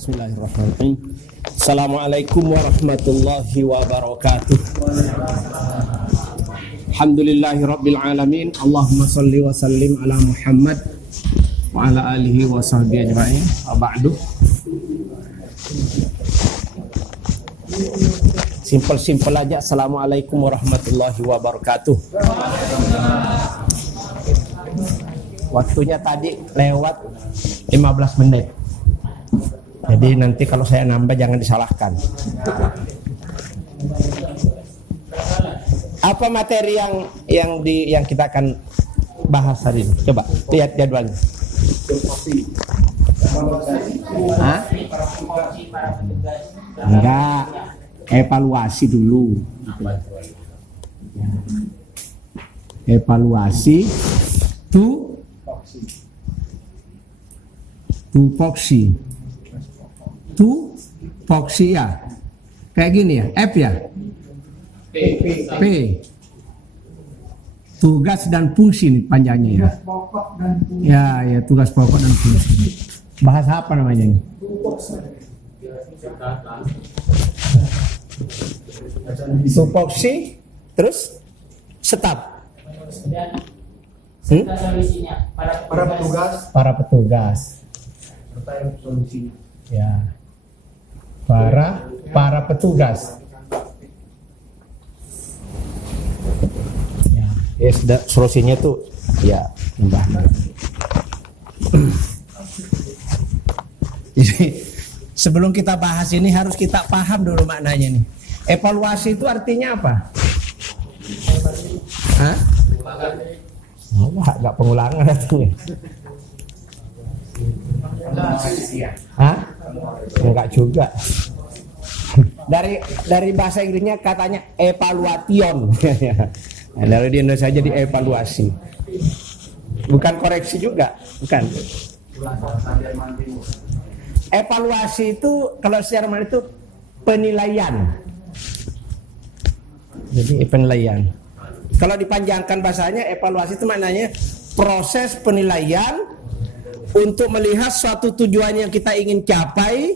Bismillahirrahmanirrahim. Assalamualaikum warahmatullahi wabarakatuh. Alhamdulillahi rabbil alamin. Allahumma salli wa sallim ala Muhammad wa ala alihi wa sahbihi ajma'in. Wa ba'du. Simpel-simpel aja. Assalamualaikum warahmatullahi wabarakatuh. Waktunya tadi lewat 15 menit. Jadi nanti kalau saya nambah jangan disalahkan. Apa materi yang kita akan bahas hari ini? Coba lihat jadwalnya. Hah? Enggak, evaluasi dulu. Evaluasi tupoksi ya, kayak gini ya, F ya, P. Tugas dan fungsi nih panjangnya ya. Ya, tugas pokok dan fungsi. Bahasa apa namanya ini? Tupoksi, terus staf. Para petugas. Ya. Para petugas. Ya, solusinya tuh ya mbah. Jadi sebelum kita bahas ini harus kita paham dulu maknanya nih. Evaluasi itu artinya apa? Hah? Enggak pengulangan artinya. Hah? Enggak juga. Dari bahasa Inggrisnya katanya evaluation. Nah, dari di Indonesia jadi evaluasi. Bukan koreksi juga, bukan. Evaluasi itu kalau secara mana itu penilaian. Jadi penilaian. Kalau dipanjangkan bahasanya evaluasi itu maknanya proses penilaian untuk melihat suatu tujuan yang kita ingin capai,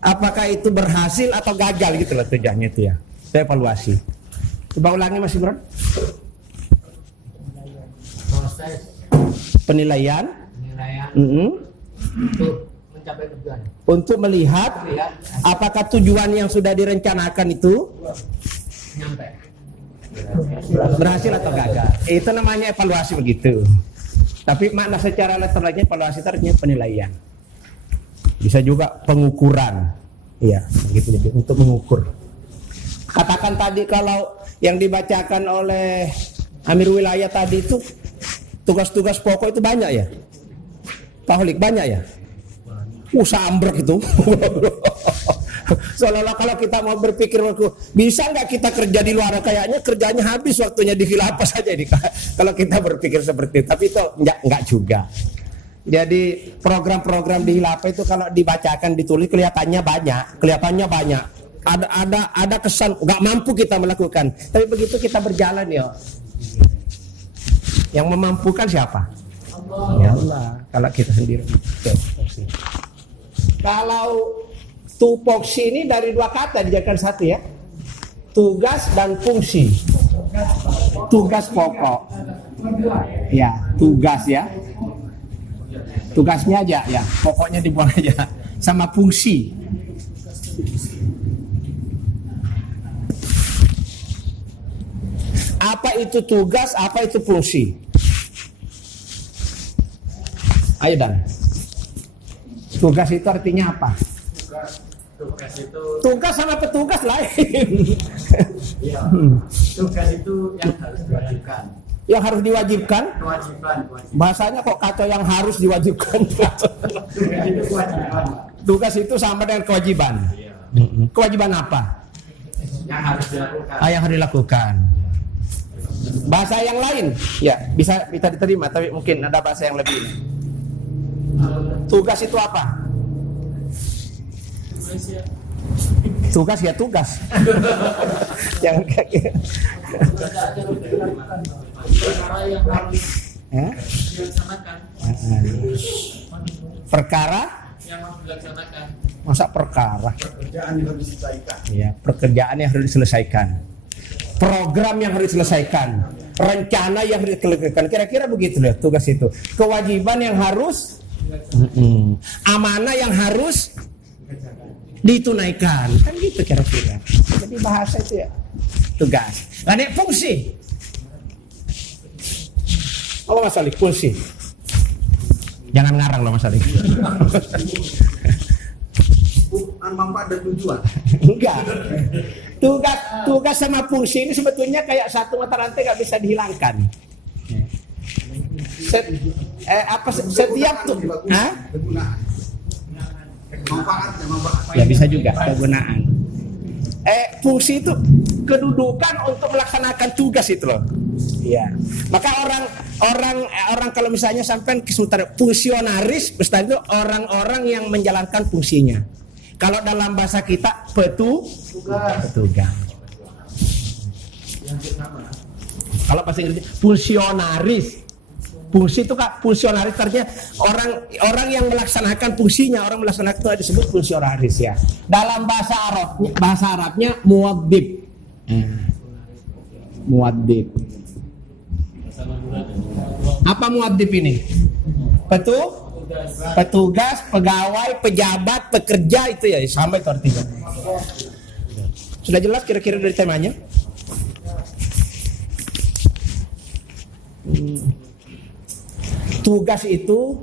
apakah itu berhasil atau gagal gitu loh tujuannya itu ya. Itu evaluasi. Coba ulangi Mas Imran. Proses penilaian untuk mencapai tujuan. Untuk melihat apakah tujuan yang sudah direncanakan itu berhasil atau gagal. Itu namanya evaluasi begitu. Tapi makna secara letternya evaluasi itu artinya penilaian. Bisa juga pengukuran. Iya, begitu jadi untuk mengukur. Katakan tadi kalau yang dibacakan oleh Amir Wilayah tadi itu tugas-tugas pokok itu banyak ya? Pak Holik banyak ya? Sambrek itu. Seolah-olah kalau kita mau berpikir bisa nggak kita kerja di luar, kayaknya kerjanya habis waktunya di khilafah saja nih. Kalau kita berpikir seperti itu, tapi itu enggak juga. Jadi program-program di khilafah itu kalau dibacakan ditulis kelihatannya banyak. Ada kesan nggak mampu kita melakukan. Tapi begitu kita berjalan ya, yang memampukan siapa? Ya Allah. Kalau kita sendiri. Kalau tupoksi ini dari dua kata dijadikan satu ya. Tugas dan fungsi. Tugas pokok. Ya, tugas ya. Tugasnya aja ya, pokoknya dibuang aja. Sama fungsi. Apa itu tugas, apa itu fungsi? Ayo Dan. Tugas itu artinya apa? Tugas sama petugas lain. Iya. Tugas itu yang harus diwajibkan. Yang harus diwajibkan? Kewajiban. Bahasanya kok kata yang harus diwajibkan. Tugas itu kewajiban. Tugas itu sama dengan kewajiban. Iya. Kewajiban apa? Yang harus dilakukan. Yang harus dilakukan. Bahasa yang lain, ya bisa diterima, tapi mungkin ada bahasa yang lebih. Tugas itu apa? Tugas ya tugas. Jangan kayak gitu. Perkara yang harus dilaksanakan. Masa perkara? Pekerjaan yang harus diselesaikan. Ya, pekerjaan yang harus diselesaikan. Program yang harus diselesaikan. Rencana yang harus diselesaikan. Kira-kira begitu loh tugas itu. Kewajiban yang harus amanah yang harus ditunaikan. Kan gitu kira-kira. Jadi bahasa itu ya tugas. Nah, ini fungsi. Apa Mas Alik? Fungsi. Jangan ngarang loh Mas Alik. Bukan manfaat dan tujuan. Enggak. Tugas sama fungsi ini sebetulnya kayak satu mata rantai nggak bisa dihilangkan. Setiap tuh, kegunaan. Manfaat. ya bisa juga kegunaan. Fungsi itu kedudukan untuk melaksanakan tugas itu loh. Iya. Maka orang kalau misalnya sampai sementara fungsionaris, Ustaz itu orang-orang yang menjalankan fungsinya. Kalau dalam bahasa kita petugas. Kalau bahasa Inggris fungsionaris. Fungsi itu kan fungsionaris artinya orang yang melaksanakan fungsinya, orang melaksanakan itu disebut fungsionaris ya. Dalam bahasa Arabnya muwaddib. Muwaddib. Apa muwaddib ini? Petugas, pegawai, pejabat, pekerja itu ya sama itu artinya. Sudah jelas kira-kira dari temanya? Tugas itu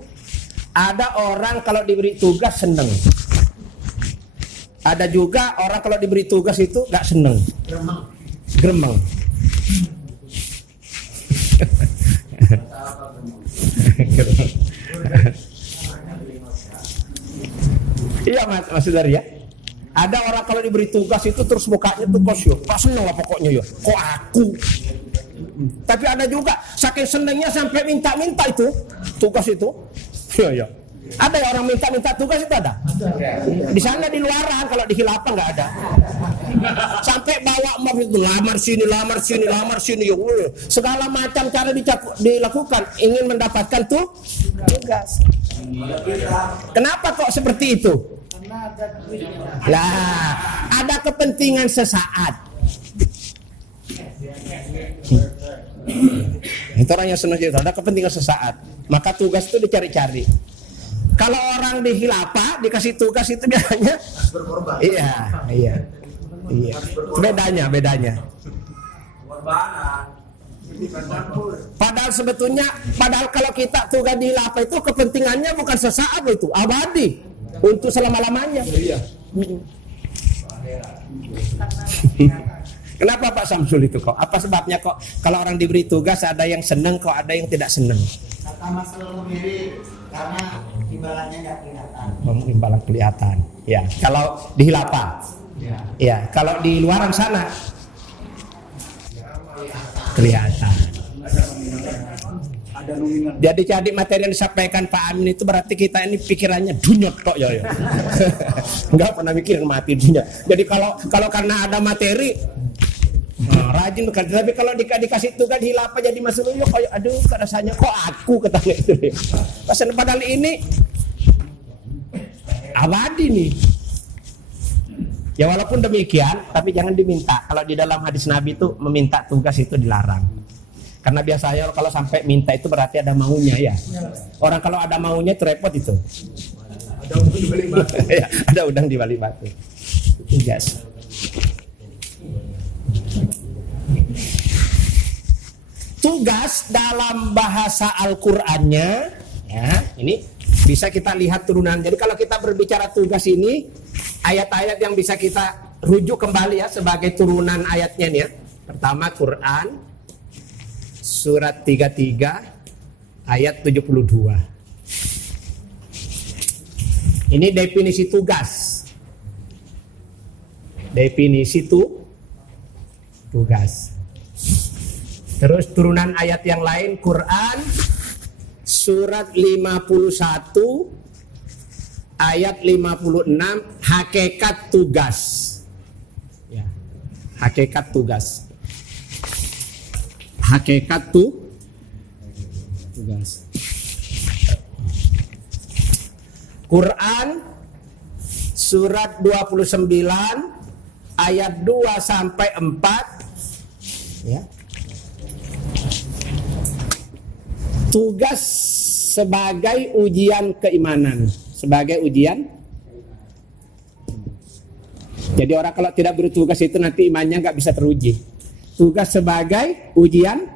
ada orang kalau diberi tugas seneng. Ada juga orang kalau diberi tugas itu gak seneng. Gremeng. Iya Mas Saudari ya. Ada orang kalau diberi tugas itu terus mukanya tuh kosyo. Pas seneng lah pokoknya ya. Kok aku? Tapi ada juga saking senengnya sampai minta-minta itu tugas itu. Iya. Ada ya orang minta-minta tugas itu ada. Di sana di luaran, kalau di khilafah nggak ada. Sampai bawa mobil itu lamar sini ya. Segala macam cara dilakukan ingin mendapatkan tugas. Kenapa kok seperti itu? Lah, ada kepentingan sesaat. Itu orang yang senang itu ada kepentingan sesaat, maka tugas itu dicari-cari. Kalau orang di khilafah dikasih tugas itu biasanya Berkorban. Iya. Bedanya. Padahal kalau kita tugas di khilafah itu kepentingannya bukan sesaat itu, abadi untuk selama-lamanya. Iya. Kenapa Pak Samsul itu kok? Apa sebabnya kok kalau orang diberi tugas ada yang seneng kok ada yang tidak seneng? Kata Mas Lumiri karena imbalannya nggak kelihatan. Imbalan kelihatan. Ya, kalau di khilafah. Ya, kalau di luaran sana kelihatan. Jadi materi yang disampaikan Pak Amin itu berarti kita ini pikirannya dunyot kok ya. Enggak pernah mikirin mati dunyot. Jadi kalau karena ada materi rajin bekerja, tapi kalau dikasih tugas hilapa jadi masuk yo kayak aduh rasanya kok aku katanya itu. Padahal ini abadi nih. Ya walaupun demikian, tapi jangan diminta. Kalau di dalam hadis Nabi itu meminta tugas itu dilarang. Karena biasanya kalau sampai minta itu berarti ada maunya ya. Orang kalau ada maunya itu repot itu. Ada udang di balik batu. Ya, ada udang di balik batu. Tugas. Tugas dalam bahasa Al-Qur'annya ya, ini bisa kita lihat turunan. Jadi kalau kita berbicara tugas ini, ayat-ayat yang bisa kita rujuk kembali ya sebagai turunan ayatnya nih ya. Pertama Quran surat 33 ayat 72. Ini definisi tugas. Definisi tugas. Terus turunan ayat yang lain Quran surat 51 ayat 56 hakikat tugas. Ya, hakikat tugas. Hakikat tugas. Quran surat 29 ayat 2 sampai 4 ya. Tugas sebagai ujian keimanan, sebagai ujian. Jadi orang kalau tidak bertugas itu nanti imannya nggak bisa teruji. Tugas sebagai ujian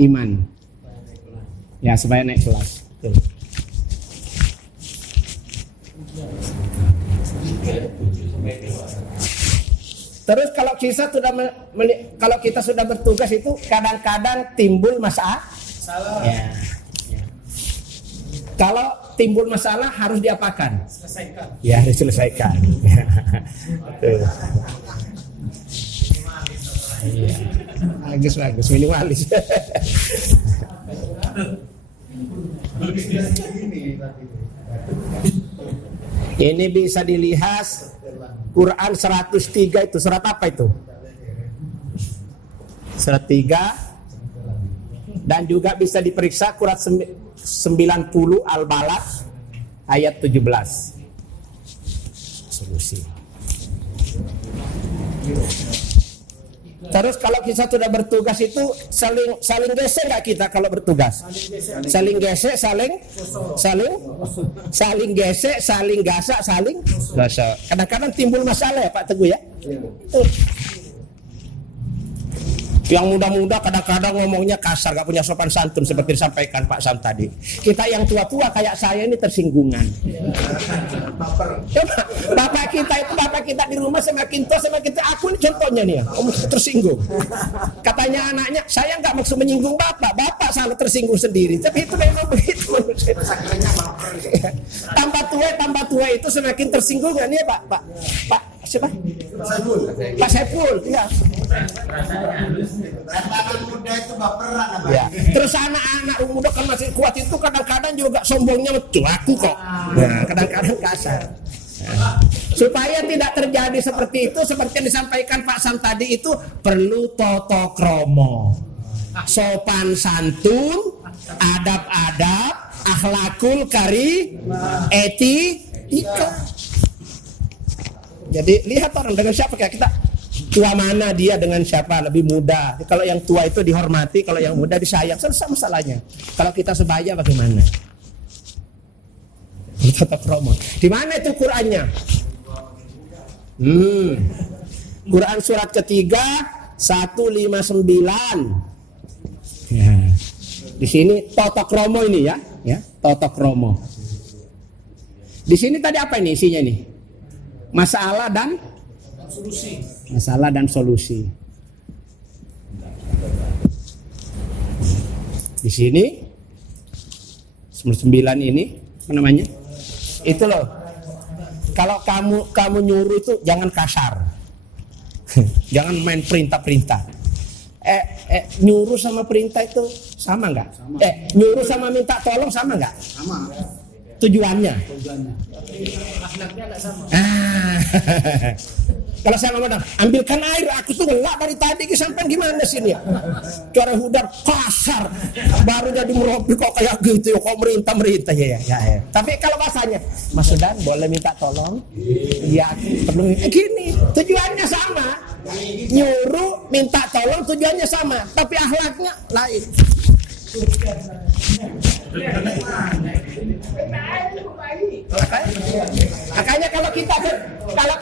iman. Ya, supaya naik kelas. Terus kalau kita sudah bertugas itu kadang-kadang timbul masalah. Ya. Kalau timbul masalah harus diapakan? Selesaikan. Ya, harus diselesaikan. Bagus, minimalis. Ini bisa dilihat Quran 103 itu surat apa itu? Surat 3. Dan juga bisa diperiksa Quran 90 Al-Balad ayat 17. Solusi. Terus kalau kita sudah bertugas itu saling gesek nggak kita kalau bertugas? Saling gesek, saling gesek, saling gasak, saling gasak. Kadang-kadang timbul masalah ya Pak Teguh ya. Yang muda-muda kadang-kadang ngomongnya kasar, gak punya sopan santun seperti disampaikan Pak Sam tadi. Kita yang tua-tua kayak saya ini tersinggungan. Coba, bapak kita di rumah semakin tua semakin tua. Aku ini contohnya nih ya, tersinggung. Katanya anaknya, saya nggak maksud menyinggung bapak salah tersinggung sendiri. Tapi itu memang begitu. Tambah tua itu semakin tersinggung kan ya Pak siapa? Pak Saiful, ya. Anak muda itu baperan apa? Ya. Terus anak-anak muda kan masih kuat itu kadang-kadang juga sombongnya betul aku kok. Nah, kadang-kadang kasar. Nah, supaya tidak terjadi seperti itu, seperti yang disampaikan Pak Sam tadi itu perlu toto kromo, sopan santun, adab-adab, akhlakul etika. Jadi lihat orang dengan siapa kayak kita. Tua mana dia dengan siapa lebih muda. Kalau yang tua itu dihormati, kalau yang muda disayang. Selesai masalahnya. Kalau kita sebaya bagaimana? Tata kromo. Di mana itu Qurannya? Quran surat ketiga 159. Ya. Di sini tata kromo ini ya, tata kromo. Di sini tadi apa ini isinya nih? Masalah dan solusi. Di sini 9 ini apa namanya? Itu loh. Kalau kamu nyuruh itu jangan kasar. Jangan main perintah-perintah. Nyuruh sama perintah itu sama enggak? Nyuruh sama minta tolong sama enggak? Sama. Tujuannya. Akhlaknya nggak sama. Kalau saya ngomong, ambilkan air, aku tuh ngelak dari tadi sampai gimana sini ya? Cara hudar kasar, baru jadi merobek kok kayak gitu, kok merintah ya. Tapi kalau bahasanya, Mas Sudan boleh minta tolong? Iya, perlu. Gini, tujuannya sama. Nyuruh, minta tolong, tujuannya sama, tapi akhlaknya lain. Makanya kalau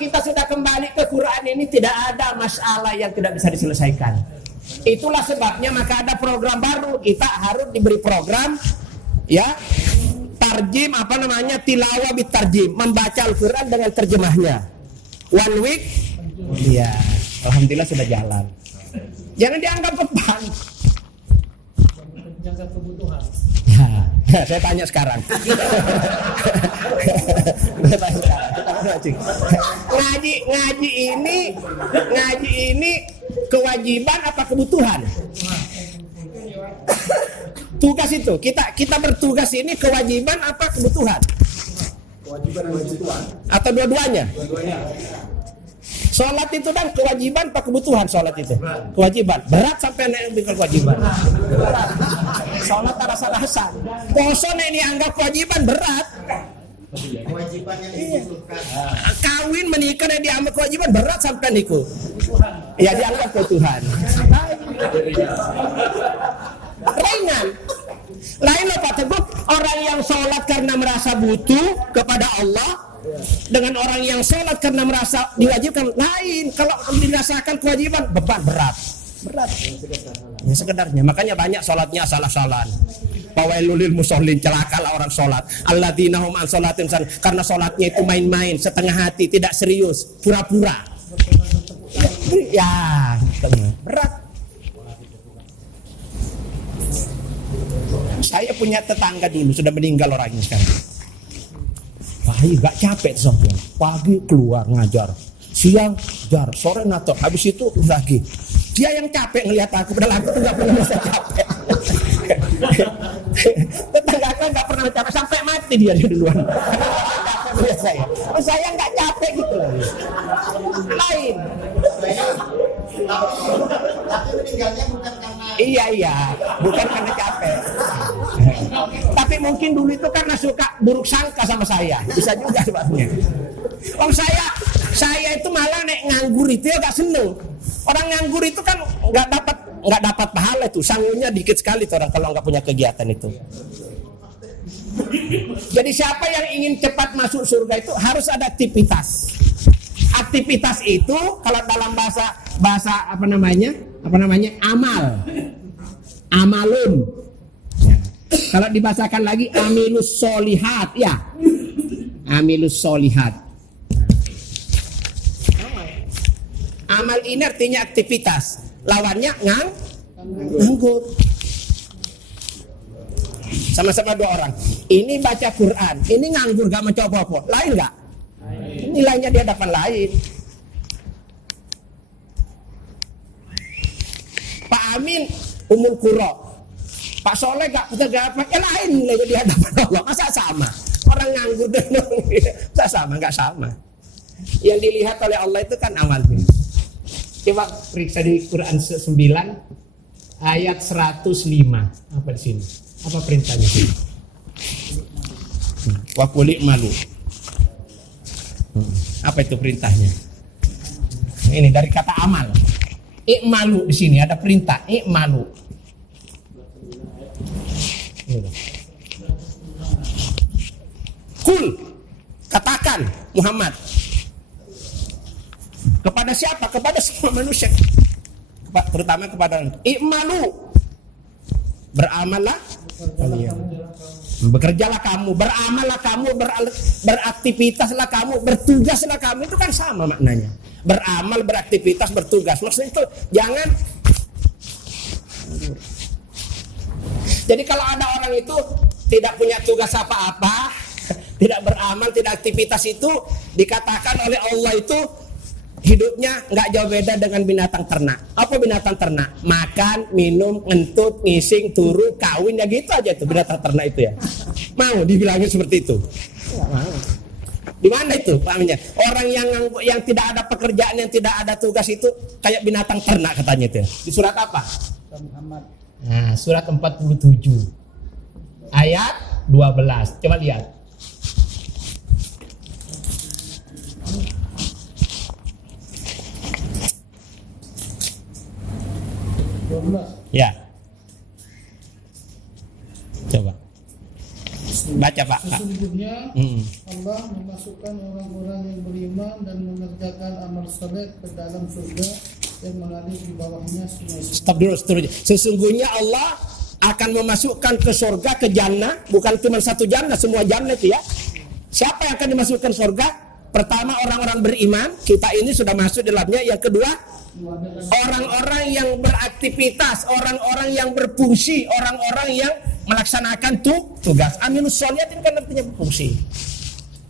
kita sudah kembali ke Quran ini tidak ada masalah yang tidak bisa diselesaikan. Itulah sebabnya maka ada program baru. Kita harus diberi program ya tarjim tilawah bit tarjim, membaca Al-Quran dengan terjemahnya. 1 week ya alhamdulillah sudah jalan. Jangan dianggap beban. Menjaga kebutuhan. Ya, saya tanya sekarang. Ngaji ini kewajiban apa kebutuhan? Tugas itu kita bertugas ini kewajiban apa kebutuhan? Kewajiban dan kebutuhan. Atau dua-duanya? Dua-duanya. Sholat itu kan kewajiban apa kebutuhan sholat itu? Kewajiban. Berat sampai yang bikin kewajiban. Sholat rasa-rasa. Poso ini anggap kewajiban berat. kewajiban yang Iya. dibutuhkan. Kawin menikah dan diambil kewajiban berat sampai niku. Ya dianggap ke Tuhan. Ringan. Lain loh Pak Teguh, orang yang sholat karena merasa butuh kepada Allah dengan orang yang sholat karena merasa diwajibkan lain. Kalau dirasakan kewajiban beban berat. Ya sekedarnya. Makanya banyak sholatnya salah-salah. Fawailul lil musallin, celakalah orang sholat. Alladzina hum an sholatim sahun. Karena sholatnya itu main-main, setengah hati, tidak serius, pura-pura. Ya, berat. Saya punya tetangga dulu sudah meninggal orangnya sekarang. Pagi gak capek soalnya. Pagi keluar ngajar, siang jar, sore nato, habis itu lagi. Dia yang capek ngelihat aku, padahal aku tuh gak pernah bisa capek. Tetangga aku gak pernah capek sampai mati dia duluan. Saya, saya nggak capek gitu loh. Lain. Tapi meninggalnya bukan karena Iya, bukan karena capek. Tapi mungkin dulu itu karena suka buruk sangka sama saya. Bisa juga sebabnya. Saya itu malah nek nganggur itu ya gak seneng. Orang nganggur itu kan nggak dapat pahala itu. Sanggulnya dikit sekali tuh orang kalau nggak punya kegiatan itu. Jadi siapa yang ingin cepat masuk surga itu harus ada aktivitas. Aktivitas itu kalau dalam bahasa apa namanya? Amal. Amalun. Kalau dibahasakan lagi amilus solihat, ya. Amilus solihat. Amal ini artinya aktivitas. Lawannya nganggur. Sama-sama dua orang. Ini baca Quran, ini nganggur gak mencoba apa. Lain gak? Nilainya dia dapat lain. Pak Amin umul Qura. Pak Soleh gak apa. Ya lain nilainya dia dapat Allah. Masa sama? Orang nganggur dan masa sama? Gak sama. Yang dilihat oleh Allah itu kan amalnya. Coba periksa di Quran 9 ayat 105. Apa di sini? Apa perintahnya sini? Wa quli malu. Apa itu perintahnya? Ini dari kata amal. I'malu di sini ada perintah i'malu. Kul, katakan Muhammad. Kepada siapa? Kepada semua manusia. Terutama kepada i'malu. Beramallah kalian. Bekerjalah kamu, beramallah kamu, beraktivitaslah kamu, bertugaslah kamu. Itu kan sama maknanya. Beramal, beraktivitas, bertugas. Maksudnya itu jangan. Jadi kalau ada orang itu tidak punya tugas apa-apa, tidak beramal, tidak aktivitas, itu dikatakan oleh Allah itu hidupnya nggak jauh beda dengan binatang ternak. Apa binatang ternak? Makan, minum, ngentut, ngising, turu, kawin, ya gitu aja tuh binatang ternak itu ya. Mau dibilangin seperti itu? Di mana itu pahamnya? Orang yang tidak ada pekerjaan, yang tidak ada tugas itu kayak binatang ternak katanya itu. Di surat apa? Nah, surat 47 ayat 12. Coba lihat. Ya. Coba. Baca Pak. Sesungguhnya Allah memasukkan orang-orang yang beriman dan mengerjakan amal saleh ke dalam surga yang mengalir di bawahnya sungai-sungai. Stop dulu. Sesungguhnya Allah akan memasukkan ke surga, ke jannah, bukan cuma satu jannah, semua jannah itu ya. Siapa yang akan dimasukkan surga? Pertama orang-orang beriman, kita ini sudah masuk di dalamnya. Yang kedua, orang-orang yang beraktivitas, orang-orang yang berfungsi, orang-orang yang melaksanakan tugas. Aminus sholihat ini kan artinya berfungsi.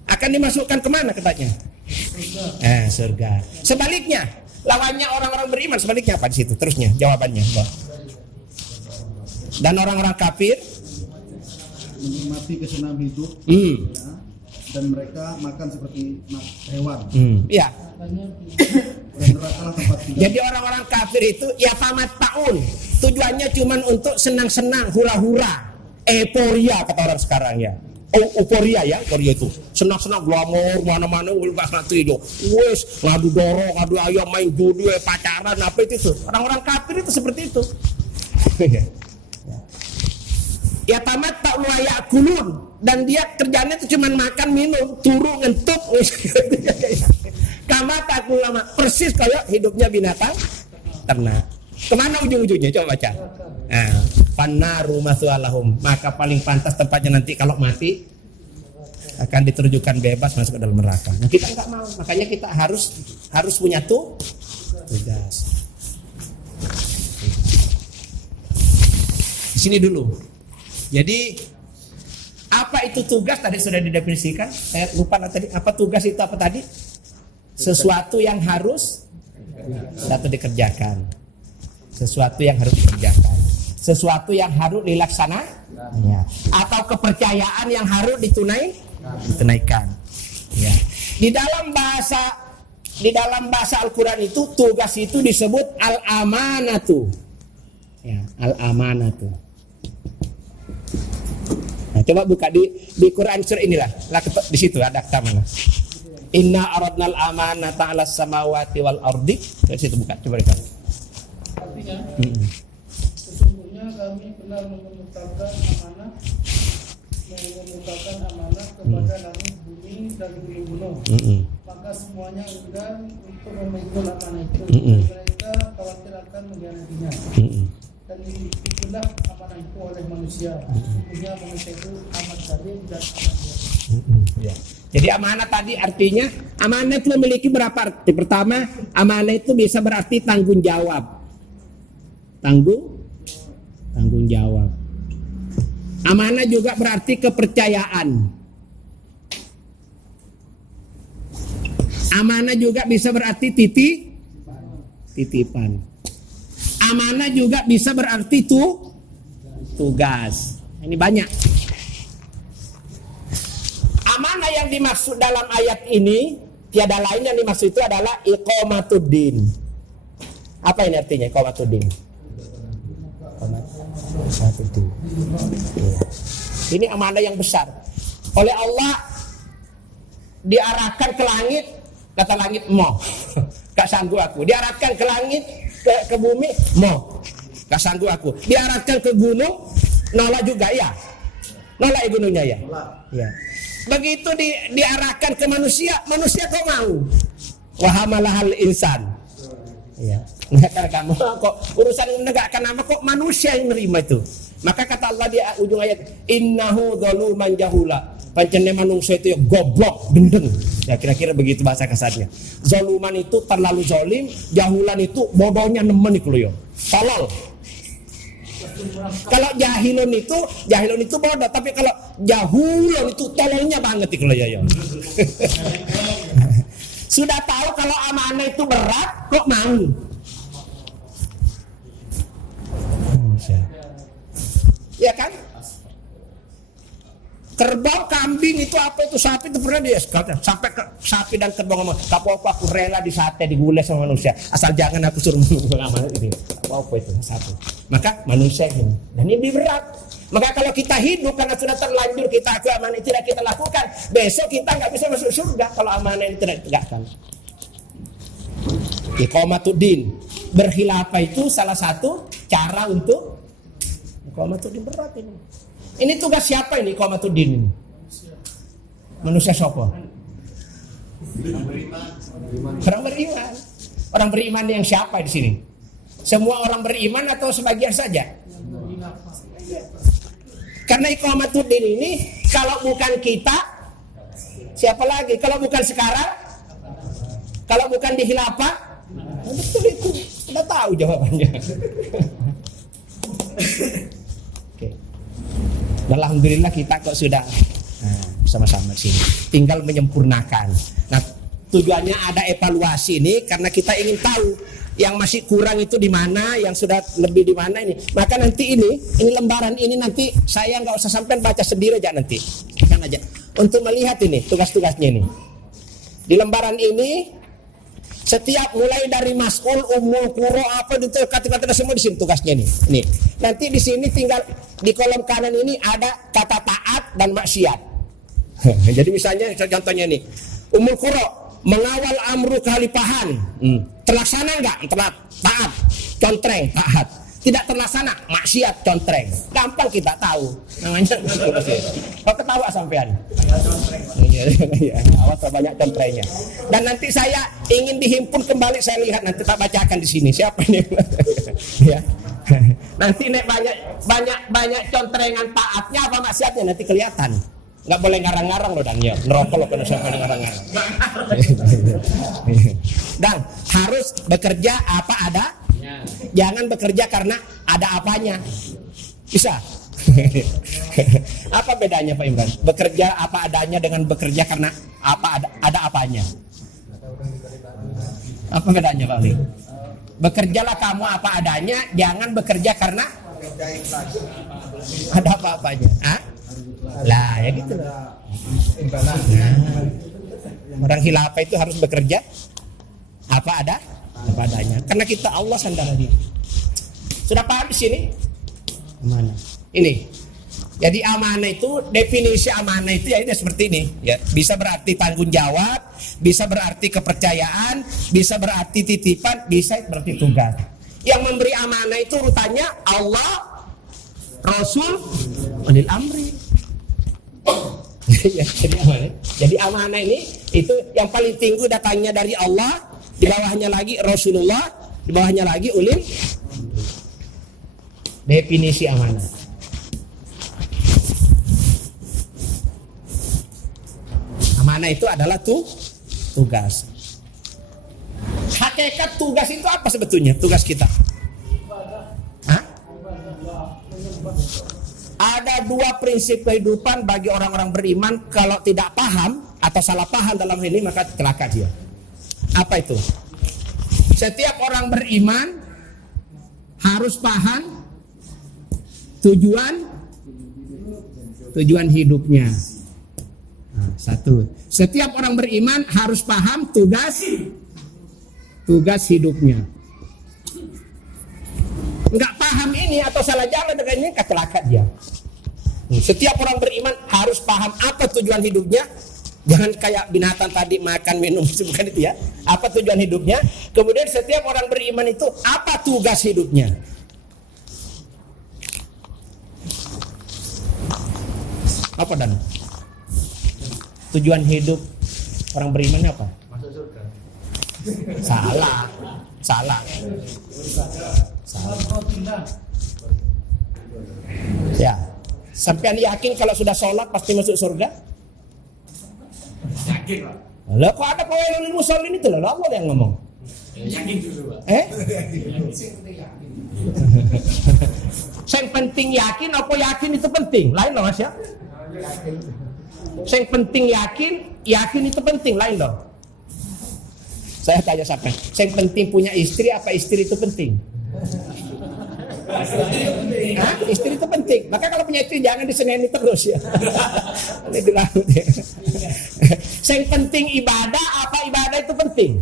Akan dimasukkan kemana katanya? Surga. Sebaliknya, lawannya orang-orang beriman, sebaliknya apa di situ? Terusnya jawabannya. Dan orang-orang kafir Menikmati kesenangan hidup dan mereka makan seperti hewan. Iya. Dan nerakalah tempat tinggal. Jadi orang-orang kafir itu ya tamat taun. Tujuannya cuma untuk senang-senang, hura-hura, euforia kata orang sekarang ya. euforia ya, euforia itu. Senang-senang glamor mana-mana enggak santri itu. Wes ngadu dorong, ngadu ayam, main judi, pacaran apa itu. Orang-orang kafir itu seperti itu. Ya tamat tak layak kulun, dan dia kerjanya itu cuma makan minum, turu ngentuk. Kama tak lama persis kayak hidupnya binatang ternak. Kemana ujung-ujungnya? Coba baca. Nah, pannaru maswalahum, maka paling pantas tempatnya nanti kalau mati akan diterjunkan bebas masuk ke dalam neraka. Nah, kita nggak mau, makanya kita harus punya tugas. Di sini dulu. Jadi apa itu tugas tadi sudah didefinisikan. Saya lupa tadi apa tugas itu apa tadi? Sesuatu yang harus dikerjakan. Sesuatu yang harus dikerjakan. Sesuatu yang harus dilaksanakan. Ya. Atau kepercayaan yang harus ditunaikan. Ya. Di dalam bahasa Al-Qur'an itu tugas itu disebut al-amanatu. Ya, al-amanatu. Nah, coba buka di Quran surah inilah. Di situ ada kata mana? Inna aradnal amanata 'alas samawati wal ardi. Di situ buka, coba lihat. Artinya, sesungguhnya kami benar mengemukakan amanah kepada langit, bumi dan gunung-gunung. Maka semuanya enggan untuk memikul amanah itu. Mereka khawatir akan mengkhianatinya. Dan itulah amanah itu oleh manusia. Sesungguhnya manusia itu amat zalim dan amat Ya. Jadi amanah tadi artinya amanah itu memiliki berapa arti? Pertama, amanah itu bisa berarti tanggung jawab. Tanggung jawab. Amanah juga berarti kepercayaan. Amanah juga bisa berarti titipan. Amanah juga bisa berarti tugas. Ini banyak. Amanah yang dimaksud dalam ayat ini tiada lain yang dimaksud itu adalah iqamatuddin. Apa ini artinya iqamatuddin? Ini amanah yang besar. Oleh Allah diarahkan ke langit, kata langit mau. Gak sanggup aku. Diarahkan ke langit, ke bumi mau. Gak sanggup aku. Diarahkan ke gunung, nolak juga ya. Nolak gunungnya ya. Ya. Begitu diarahkan ke manusia kok mau. Wahamalahal insan. Ya. Karena kamu kok urusan menegakkan nama kok manusia yang menerima itu. Maka kata Allah di ujung ayat, innahu dzaluman jahula. Pancene manusia itu ya goblok, gendeng. Ya kira-kira begitu bahasa kasarnya. Zaluman itu terlalu zalim, jahulan itu bodohnya nemen iku lho ya. Tolol. Kalau jahilun itu bodoh, tapi kalau jahulun itu tololnya banget iku lho ya. Sudah tahu kalau amanah itu berat, kok mau? Ya kan? Kerbau, kambing itu apa itu sapi itu pernah dia sampai ke sapi dan kerbau ngomong, "Apa aku rela disate digulai sama manusia, asal jangan aku suruh menunggu amanah ini." Apa itu satu. Maka manusia ini dan ini berat. Maka kalau kita hidup karena sudah terlanjur kita aku amanah ini tidak kita lakukan, besok kita nggak bisa masuk surga kalau amanah ini tidak ditegakkan. Iqamatuddin, berkhilafah itu salah satu cara untuk iqamatuddin berat ini. Ini tugas siapa ini iqamatuddin ini? Manusia siapa? Orang beriman. Orang beriman yang siapa di sini? Semua orang beriman atau sebagian saja? Karena iqamatuddin ini kalau bukan kita, siapa lagi? Kalau bukan sekarang, kalau bukan di khilafah, betul itu sudah tahu jawabannya. Oke. Alhamdulillah kita kok sudah sama-sama di sini. Tinggal menyempurnakan. Nah, tujuannya ada evaluasi ini karena kita ingin tahu yang masih kurang itu di mana, yang sudah lebih di mana ini. Maka nanti ini lembaran ini nanti saya nggak usah sampai baca sendiri aja nanti, kan aja untuk melihat ini tugas-tugasnya ini. Di lembaran ini setiap mulai dari mas'ul, umul, quro apa itu kata-kata semua di sini tugasnya ini. Nih, nanti di sini tinggal di kolom kanan ini ada kata taat dan maksiat. Jadi misalnya contohnya ini, Ummul Qura mengawal amru khalifahan, terlaksana enggak? Taat, contreng, taat. Tidak terlaksana, maksiat, contreng. Gampang kita tahu. Namanya kok ketawa sampean? Iya, awas banyak contrengnya. Dan nanti saya ingin dihimpun kembali, saya lihat nanti tak bacakan di sini siapa ini. Ya. Nanti nek banyak contrengan taatnya apa maksiatnya nanti kelihatan. Nggak boleh ngarang-ngarang loh Dan ya. Neraka loh kalau sampai ngarang-ngarang. Dan harus bekerja apa ada. Jangan bekerja karena ada apanya. Bisa? Apa bedanya Pak Imran? Bekerja apa adanya dengan bekerja karena ada apanya? Apa bedanya Pak Ali? Bekerjalah kamu apa adanya, jangan bekerja karena ada apa-apanya. Hah? Lah ya gitu. Orang khilafah itu harus bekerja apa adanya. Karena kita Allah sandara dia. Sudah paham di sini? Amanah. Ini. Jadi amanah itu, definisi amanah itu ya ini seperti ini. Ya, bisa berarti tanggung jawab, bisa berarti kepercayaan, bisa berarti titipan, bisa berarti tugas. Yang memberi amanah itu urutannya Allah, Rasul, ulil amri. Ya, jadi amanah ini itu yang paling tinggi datangnya dari Allah, di bawahnya lagi Rasulullah, di bawahnya lagi ulil. Definisi amanah. Amanah itu adalah tugas. Hakikat tugas itu apa sebetulnya? Tugas kita. Hah? Ada dua prinsip kehidupan bagi orang-orang beriman. Kalau tidak paham atau salah paham dalam ini maka celaka dia. Apa itu? Setiap orang beriman harus paham tujuan hidupnya. Nah, satu. Setiap orang beriman harus paham tugas hidupnya. Enggak paham ini atau salah jalan dengan ini kecelakaan dia. Setiap orang beriman harus paham apa tujuan hidupnya. Jangan kayak binatang tadi makan minum, bukan itu ya. Apa tujuan hidupnya? Kemudian setiap orang beriman itu apa tugas hidupnya? Apa Dan? Tujuan hidup orang beriman apa? Masuk surga. Salah. Ya, sampean yakin kalau sudah sholat pasti masuk surga? Yakin Pak. Lah kok ada kawailul musallin itu loh, Allah yang ngomong. Yakin dulu Pak. Yang penting yakin apa yakin itu penting? Lain loh Mas ya. Yang penting yakin itu penting, lain loh. Saya tanya sampai, yang penting punya istri apa istri itu penting? Hah? Istri itu penting. Maka kalau punya istri jangan diseneni terus ya. Ini dilakukan. Yang penting ibadah apa ibadah itu penting?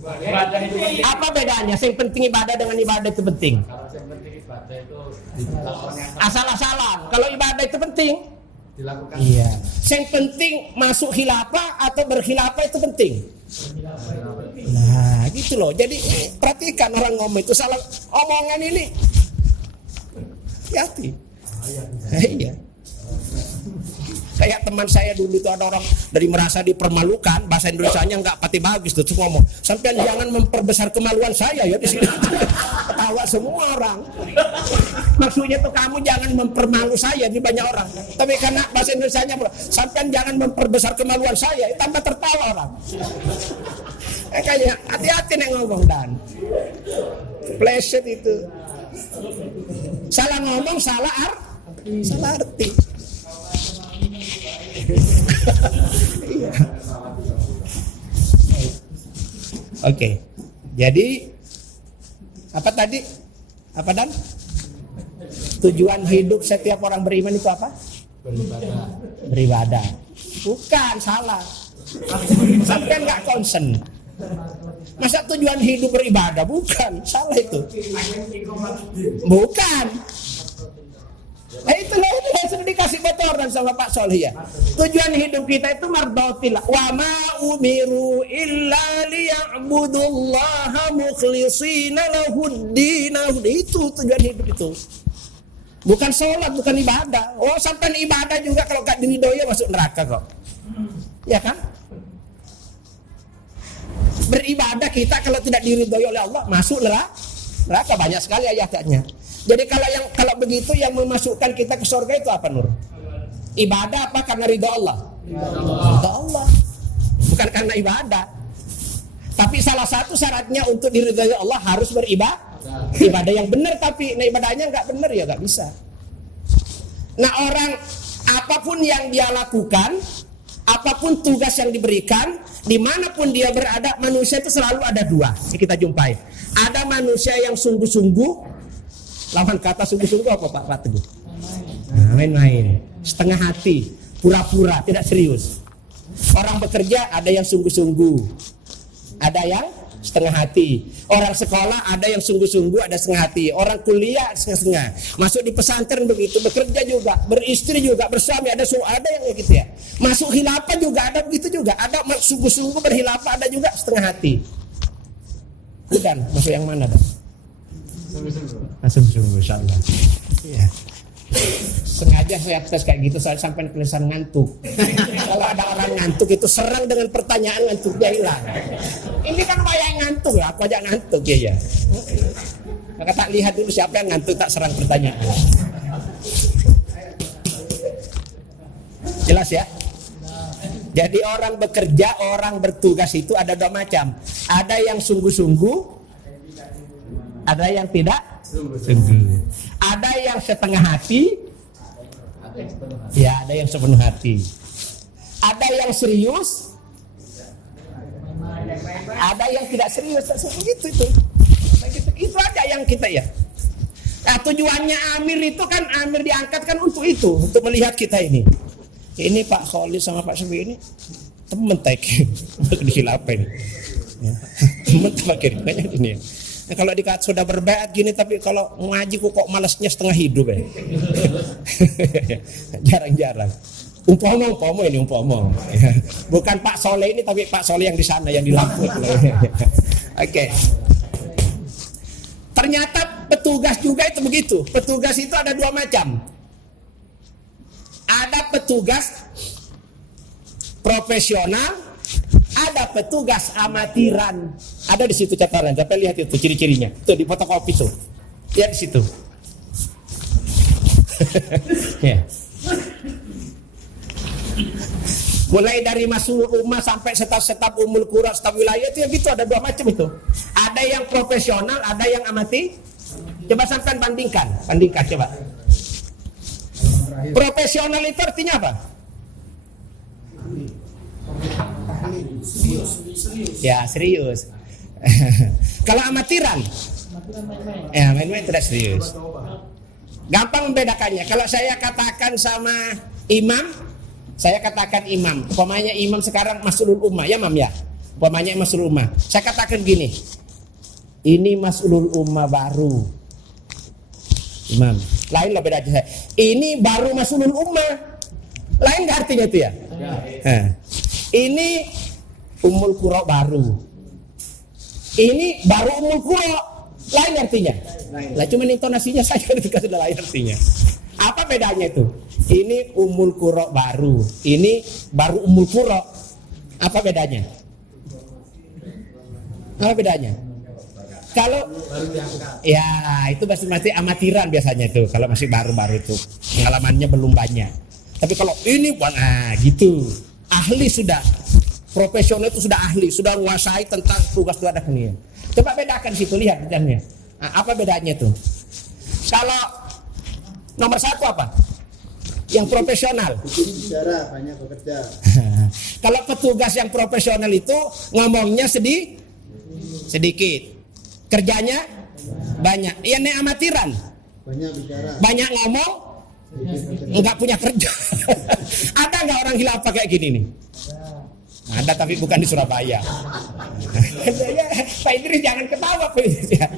Ibadah itu penting. Apa bedanya? Yang penting ibadah dengan ibadah itu penting? Kalau yang penting ibadah itu dilakukan Asal-asalan. Kalau ibadah itu penting? dilakukan. Iya. Yang penting masuk khilafah atau berkhilafah itu penting. Nah, gitu loh. Jadi perhatikan orang ngomong itu salah omongan ini. Hati. Iya. Kayak teman saya dulu itu ada orang dari merasa dipermalukan, bahasa Indonesianya nggak pati bagus tuh ngomong. Sampai jangan memperbesar kemaluan saya ya di sini. Ketawa semua orang. Maksudnya tuh kamu jangan mempermalu saya di banyak orang. Tapi karena bahasa Indonesianya sampai jangan memperbesar kemaluan saya, tambah tertawa orang. Kayak hati-hati nih ngomong Dan. Pleset itu. Salah ngomong, salah arti. Iya. Oke. Jadi apa tadi? Apa Dan? Tujuan hidup setiap orang beriman itu apa? Beribadah. Bukan, salah. Sampai nggak concern. Masa tujuan hidup beribadah? Bukan, salah itu. Bukan. Itu sudah dikasih motor dan sama Pak Soleh ya. Tujuan hidup kita itu mardhatillah. Wa ma umiru illa liya'budullaha mukhlishina lahud-din. Itu tujuan hidup itu. Bukan sholat, bukan ibadah. Oh, sampai ibadah juga kalau gak diridhoi masuk neraka kok. Ya kan? Beribadah kita kalau tidak diridhoi oleh Allah masuk neraka, banyak sekali ayatnya. Jadi kalau begitu yang memasukkan kita ke surga itu apa, Nur? Ibadah apa karena ridha Allah? Ridha Allah. Bukan karena ibadah. Tapi salah satu syaratnya untuk diridhai Allah harus beribadah. Ibadah yang benar, tapi ibadahnya nggak benar ya nggak bisa. Nah, orang apapun yang dia lakukan, apapun tugas yang diberikan, dimanapun dia berada, manusia itu selalu ada dua. Ini kita jumpai. Ada manusia yang sungguh-sungguh. Lawan kata sungguh-sungguh apa Pak Teguh? Main-main, setengah hati, pura-pura, tidak serius. Orang bekerja ada yang sungguh-sungguh, ada yang setengah hati. Orang sekolah ada yang sungguh-sungguh, ada setengah hati. Orang kuliah setengah-setengah. Masuk di pesantren begitu, bekerja juga, beristri juga, bersuami ada yang gitu ya. Masuk khilafah juga ada begitu juga. Ada sungguh-sungguh berkhilafah, ada juga setengah hati. Dan masuk yang mana dah? Sungguh-sungguh, insyaallah. Iya. Sengaja saya tes kayak gitu sampai tulisan ngantuk. Kalau ada orang ngantuk itu serang dengan pertanyaan, ngantuknya hilang. Ini kan wayang ngantuk ya, aku aja ngantuk ya. Maka tak lihat dulu siapa yang ngantuk, tak serang pertanyaan. Jelas ya? Jadi orang bekerja, orang bertugas itu ada dua macam. Ada yang sungguh-sungguh, ada yang tidak sungguh. Ada yang setengah hati, ya ada yang sepenuh hati. Ada yang serius, ada yang tidak serius. Begitu itu. Itu aja yang kita ya. Nah, tujuannya Amir itu kan, Amir diangkat kan untuk itu, untuk melihat kita ini. Ini Pak Khalid sama Pak Subi ini temen tek dihilapain. Temen terakhir banyak ini ya. Nah, kalau dikata sudah berbaiat gini, tapi kalau ngaji kok malasnya setengah hidup ya. Jarang-jarang. Umpama ini. Bukan Pak Soleh ini, tapi Pak Soleh yang di sana, yang di Lampung. Oke. Ternyata petugas juga itu begitu. Petugas itu ada dua macam. Ada petugas profesional, ada petugas amatiran. Ada di situ catatan. Sampai lihat itu ciri-cirinya. Tuh di fotokopi tuh. Lihat di situ. Ya. Mulai dari masuk rumah sampai staf umul qura, staf wilayah itu ya gitu, ada dua macam itu. Ada yang profesional, ada yang amati. Coba sampai bandingkan coba. Profesional itu artinya apa? Serius. Ya, serius. Kalau amatiran? Ya, main-main tidak serius. Gampang membedakannya. Kalau saya katakan sama imam, umpamanya imam sekarang mas'ulul ummah, ya Mam ya. Umpamanya mas'ulul ummah. Saya katakan gini. Ini mas'ulul ummah baru. Imam. Lain lah beda aja. Ini baru mas'ulul ummah. Lain enggak artinya itu ya? Nah. Ini umul qura baru. Ini baru umul qura. Lain artinya. Lah cuma intonasinya saya sudah lain artinya. Apa bedanya itu? Ini umul qura baru. Ini baru umul qura. Apa bedanya? Apa bedanya? Kalau ya itu masih amatiran biasanya itu. Kalau masih baru-baru itu pengalamannya belum banyak. Tapi kalau ini gitu. Ahli sudah, profesional itu sudah ahli, sudah menguasai tentang tugas-tugas ini. Coba bedakan situ, lihat bedanya. Nah, apa bedanya tuh? Kalau nomor satu apa? Yang profesional. Bicara banyak bekerja. Kalau petugas yang profesional itu ngomongnya sedikit, kerjanya banyak. Yang amatiran, Banyak bicara. banyak ngomong, enggak punya kerja. Ada enggak orang khilafah kayak gini nih? Ada, tapi bukan di Surabaya. Pak Idris jangan ketawa Pak Idris ya.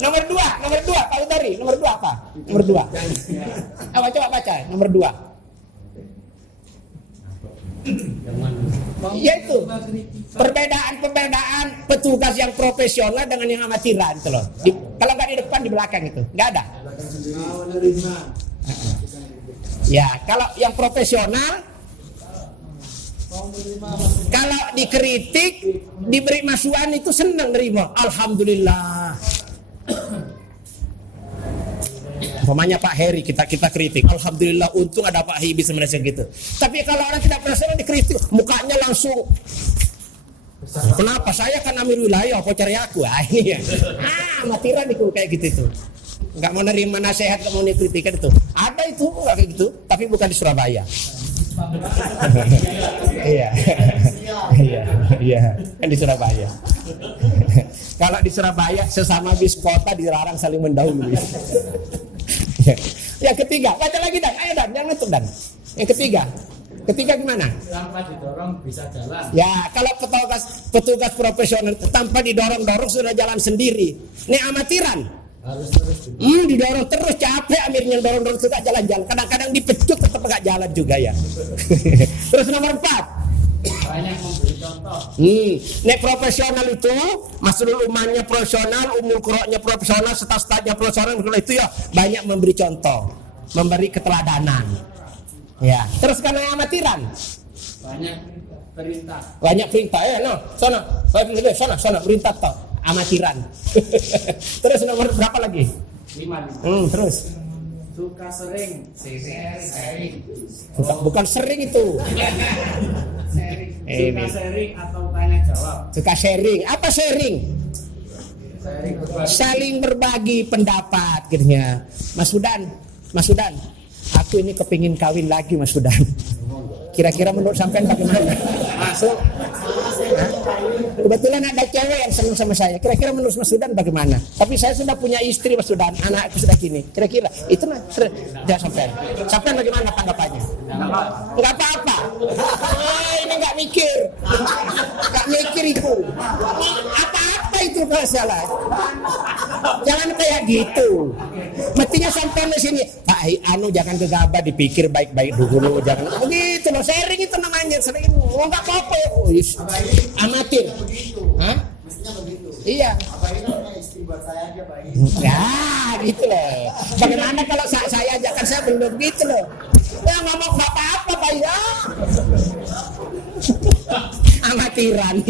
Nomor dua Pak Utari, nomor 2 apa? Nomor 2. Apa coba baca nomor 2. Yaitu perbedaan petugas yang profesional dengan yang amatiran itu loh. Kalau nggak di depan di belakang itu nggak ada. Ya kalau yang profesional kalau dikritik diberi masukan itu senang nerima. Alhamdulillah. Umpamanya Pak Heri kita kritik, alhamdulillah untung ada Pak Heri bisa menasihati gitu. Tapi kalau orang tidak profesional dikritik, mukanya langsung, kenapa saya kan amir wilayah, apa cari aku? Ini ya, amatiran itu kayak gitu itu. Nggak mau nerima nasihat, nggak mau kritikan itu. Ada itu nggak kayak gitu, tapi bukan di Surabaya. Iya, kan di Surabaya. Kalau di Surabaya sesama bis kota dilarang saling mendahului. Yang ketiga, baca lagi Dan, ayo Dan, jangan nutup Dan. Yang ketiga gimana? Tanpa didorong bisa jalan. Ya, kalau petugas profesional tanpa didorong-dorong sudah jalan sendiri. Ini amatiran. Harus terus Didorong terus, capek amirnya dorong-dorong sudah jalan-jalan. Kadang-kadang dipecut tetap nggak jalan juga ya. Terus nomor 4. banyak memberi contoh. Nek profesional itu, Masrul Umannya profesional, Umul Qura'nya profesional, staf-stafnya profesional, itu ya banyak memberi contoh, memberi keteladanan. Ya, terus karena amatiran, banyak perintah. Sana perintah toh, amatiran. Terus nomor berapa lagi? 5. Terus Suka sering. bukan sering itu. Suka sharing atau tanya jawab. Suka sharing. Apa sharing? Saling berbagi pendapat akhirnya. Mas Sudan, aku ini kepingin kawin lagi Mas Sudan. Kira-kira menurut sampean bagaimana? Masuk. Kebetulan ada cewek yang senang sama saya. Kira-kira menurut Mas Sudan bagaimana? Tapi saya sudah punya istri Mas Sudan, anakku sudah gini. Kira-kira itu nah, jangan sampean. Sampean bagaimana tanggapannya? Enggak apa-apa. Ini enggak mikir. Enggak mikir itu. Apa-apa itu kalau salah. Jangan kayak gitu. Mestinya sampean di sini, Pak, jangan gegabah, dipikir baik-baik dulu, jangan begitu loh. Sharing itu namanya, sering enggak apa-apa. Amatir. Hah? Mestinya begitu. Iya. Apa ini namanya istri buat saya aja Pak. Ya, gitu loh. Bagaimana kalau saya aja kan saya belum begitu loh. Ya ngomong enggak apa-apa Pak ya. Amatiran.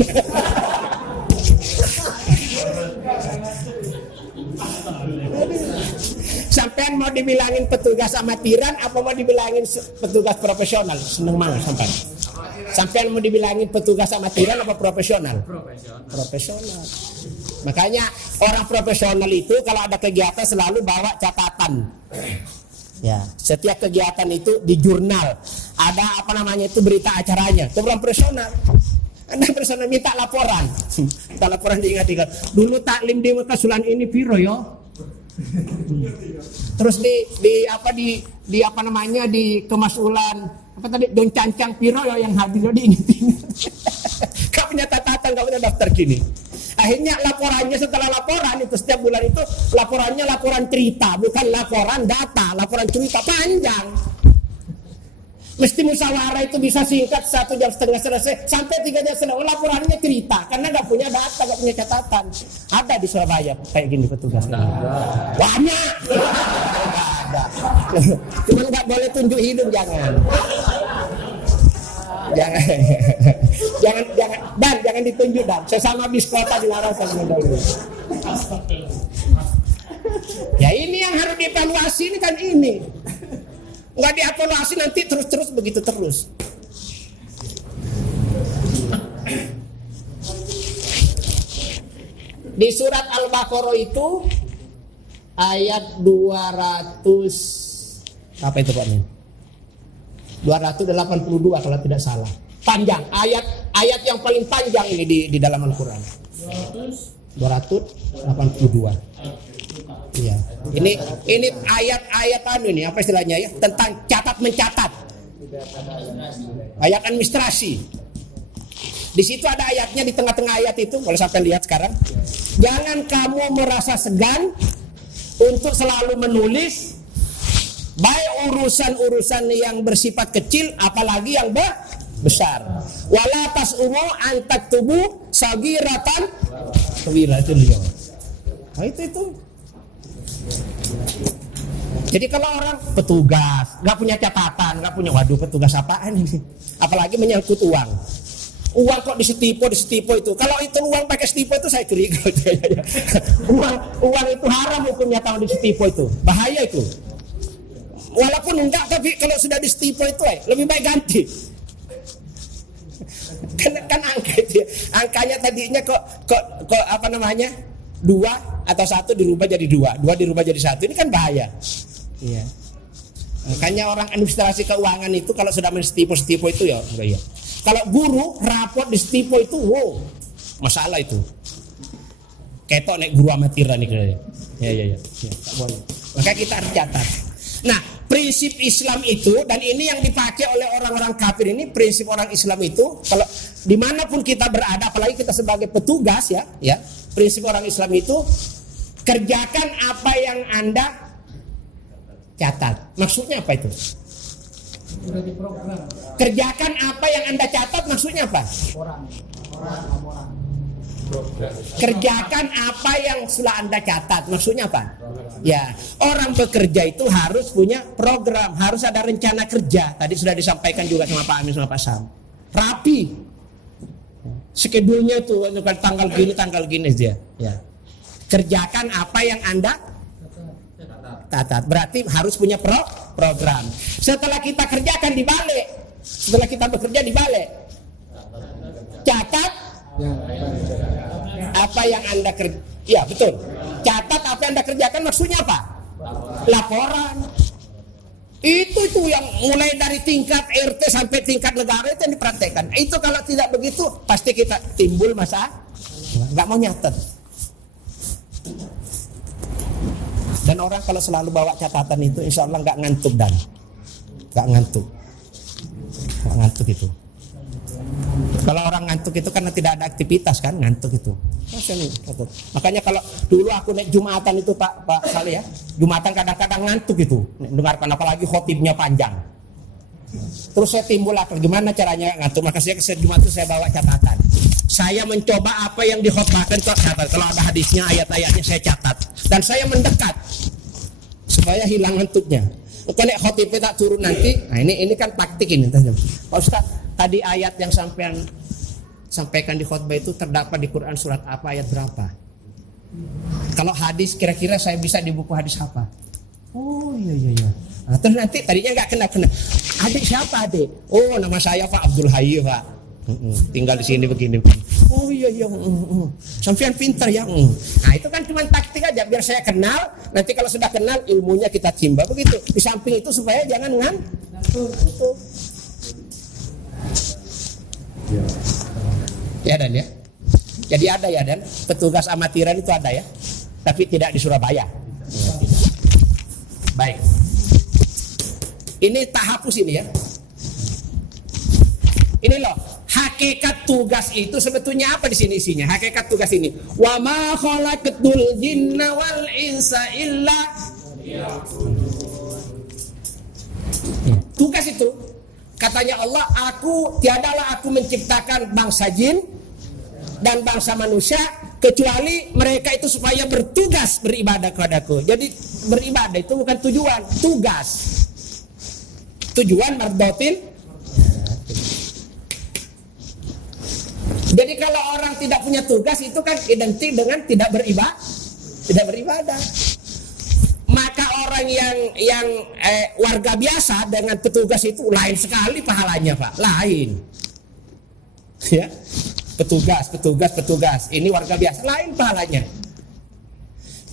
Sampean mau dibilangin petugas amatiran apa mau dibilangin petugas profesional? Seneng banget sampean. Sampean mau dibilangin petugas amatiran apa profesional? Profesional. Makanya orang profesional itu kalau ada kegiatan selalu bawa catatan. Ya, setiap kegiatan itu di jurnal ada apa namanya itu berita acaranya. Itu orang profesional. Anda personal minta laporan. Minta laporan diingat-ingat. Dulu taklim di Mekasulan ini piro yo. Terus di apa namanya di kemasulan apa tadi Don Cancang piro yo yang hadir diingat-ingat. Kau punya catatan, kau punya daftar gini. Akhirnya laporannya setelah laporan itu setiap bulan itu laporannya laporan cerita, bukan laporan data, laporan cerita panjang. Mesti musyawarah itu bisa singkat 1,5 jam selesai sampai 3 jam selesai. Laporannya cerita karena nggak punya data, nggak punya catatan. Ada di Surabaya kayak gini petugas. Banyak. Ada. Cuman nggak boleh tunjuk hidung, jangan. Jangan ditunjuk Dan. Sesama bis kota dilarang sama dulu. Ya ini yang harus dievaluasi ini kan ini. Nggak dievaluasi nanti terus begitu terus. Di surat Al-Baqarah itu ayat 200 apa itu Pak? 282 kalau tidak salah. Panjang, ayat yang paling panjang ini di dalam Al-Qur'an. 282. Iya. Ini ayat-ayat ini apa istilahnya ya? Tentang catat mencatat. Ayat administrasi. Di situ ada ayatnya di tengah-tengah ayat itu, boleh sampai lihat sekarang. Jangan kamu merasa segan untuk selalu menulis baik urusan-urusan yang bersifat kecil apalagi yang besar. Wala tas'umu an taktubu sagiratan kabiratan. Nah, itu. Jadi kalau orang petugas nggak punya catatan, nggak punya, waduh petugas apaan ini? Apalagi menyangkut uang. Uang kok disetipo itu. Kalau itu uang pakai setipo itu saya curiga. uang itu haram hukumnya kalau disetipo itu. Bahaya itu. Walaupun enggak, tapi kalau sudah disetipo itu lebih baik ganti. Kan angka itu ya. Angkanya tadinya kok apa namanya? 2 atau 1 dirubah jadi 2 dirubah jadi 1. Ini kan bahaya. Iya. Makanya orang administrasi keuangan itu kalau sudah mensetipo itu ya enggak ya. Kalau guru raport di stipo itu, wow, masalah itu. Ketok nek guru amatiran nih kayaknya. Ya, tak boleh. Maka kita harus catat. Nah, prinsip Islam itu, dan ini yang dipakai oleh orang-orang kafir ini, prinsip orang Islam itu, kalau dimanapun kita berada, apalagi kita sebagai petugas ya, prinsip orang Islam itu, kerjakan apa yang Anda catat. Maksudnya apa itu? Kerjakan apa yang Anda catat, maksudnya apa? Kerjakan apa yang sudah Anda catat, maksudnya apa? Ya, orang bekerja itu harus punya program, harus ada rencana kerja. Tadi sudah disampaikan juga sama Pak Amin sama Pak Sam. Rapi. Skedulnya itu tanggal gini dia. Ya. Kerjakan apa yang Anda catat. Berarti harus punya program. Setelah kita kerjakan dibalik. Setelah kita bekerja dibalik. Catat apa yang Anda kerja. Ya, betul. Catat apa yang Anda kerjakan, maksudnya apa? Laporan. Itu yang mulai dari tingkat RT sampai tingkat negara itu yang dipraktekkan. Itu kalau tidak begitu pasti kita timbul masalah. Enggak mau nyatet. Dan orang kalau selalu bawa catatan itu insya Allah nggak ngantuk nggak ngantuk itu. Kalau orang ngantuk itu karena tidak ada aktivitas kan, ngantuk itu. Makanya kalau dulu aku naik Jumatan itu Pak Saleh ya, Jumatan kadang-kadang ngantuk itu, dengarkan apalagi khotibnya panjang. Terus saya timbul akal gimana caranya ngantuk, maka saya ke Jumat itu saya bawa catatan. Saya mencoba apa yang dikhotbahkan itu catat. Kalau ada hadisnya, ayat-ayatnya saya catat. Dan saya mendekat supaya hilang ngantuknya. Kalau khotibnya tak turun nanti, nah ini kan taktik ini. Pak Ustaz, tadi ayat yang sampaikan di khotbah itu terdapat di Quran surat apa, ayat berapa? Kalau hadis kira-kira saya bisa di buku hadis apa? Oh iya. Nah, terus nanti tadinya nggak kena. Adik siapa adik? Oh nama saya Pak Abdul Hayy Pak. Tinggal di sini begini. Oh iya. Sampean pintar ya. Nah itu kan cuma taktik aja biar saya kenal. Nanti kalau sudah kenal ilmunya kita timba begitu. Di samping itu supaya jangan ngantuk. Ya Dan ya. Jadi ada ya Dan. Petugas amatiran itu ada ya. Tapi tidak di Surabaya. Baik. Ini tak hapus ini ya. Ini loh. Hakikat tugas itu sebetulnya apa di sini isinya? Hakikat tugas ini. Wa ma khalaqatul jinna wal insa illa tugas itu katanya Allah, tiadalah aku menciptakan bangsa jin dan bangsa manusia kecuali mereka itu supaya bertugas beribadah kepadaku. Jadi beribadah itu bukan tujuan, tugas. Tujuan mardotin. Jadi kalau orang tidak punya tugas itu kan identik dengan tidak beribadah. Maka orang yang warga biasa dengan petugas itu lain sekali pahalanya Pak, lain. Ya, petugas. Ini warga biasa lain pahalanya.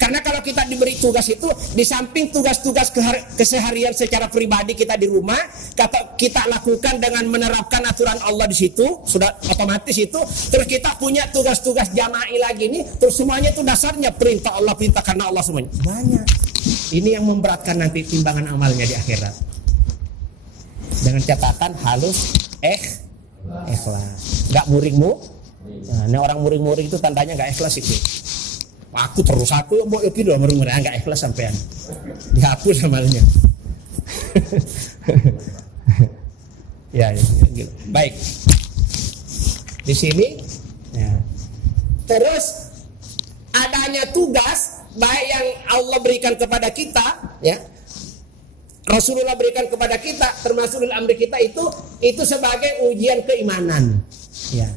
Karena kalau kita diberi tugas itu, di samping tugas-tugas keseharian secara pribadi kita di rumah, kita lakukan dengan menerapkan aturan Allah di situ, sudah otomatis itu. Terus kita punya tugas-tugas jama'i lagi nih, terus semuanya itu dasarnya perintah Allah, perintah karena Allah semuanya. Banyak. Ini yang memberatkan nanti timbangan amalnya di akhirat. Dengan catatan halus, Ikhlas. Nggak muring-mu. Nah, ini orang muring-muring itu tandanya nggak ikhlas itu. Aku mau itu loh muring-muring, nggak ikhlas sampean. Dihapus amalnya. Ya, gitu. Baik. Di sini, ya. Terus adanya tugas baik yang Allah berikan kepada kita, ya. Rasulullah berikan kepada kita, termasuk ulul amri kita itu sebagai ujian keimanan, ya.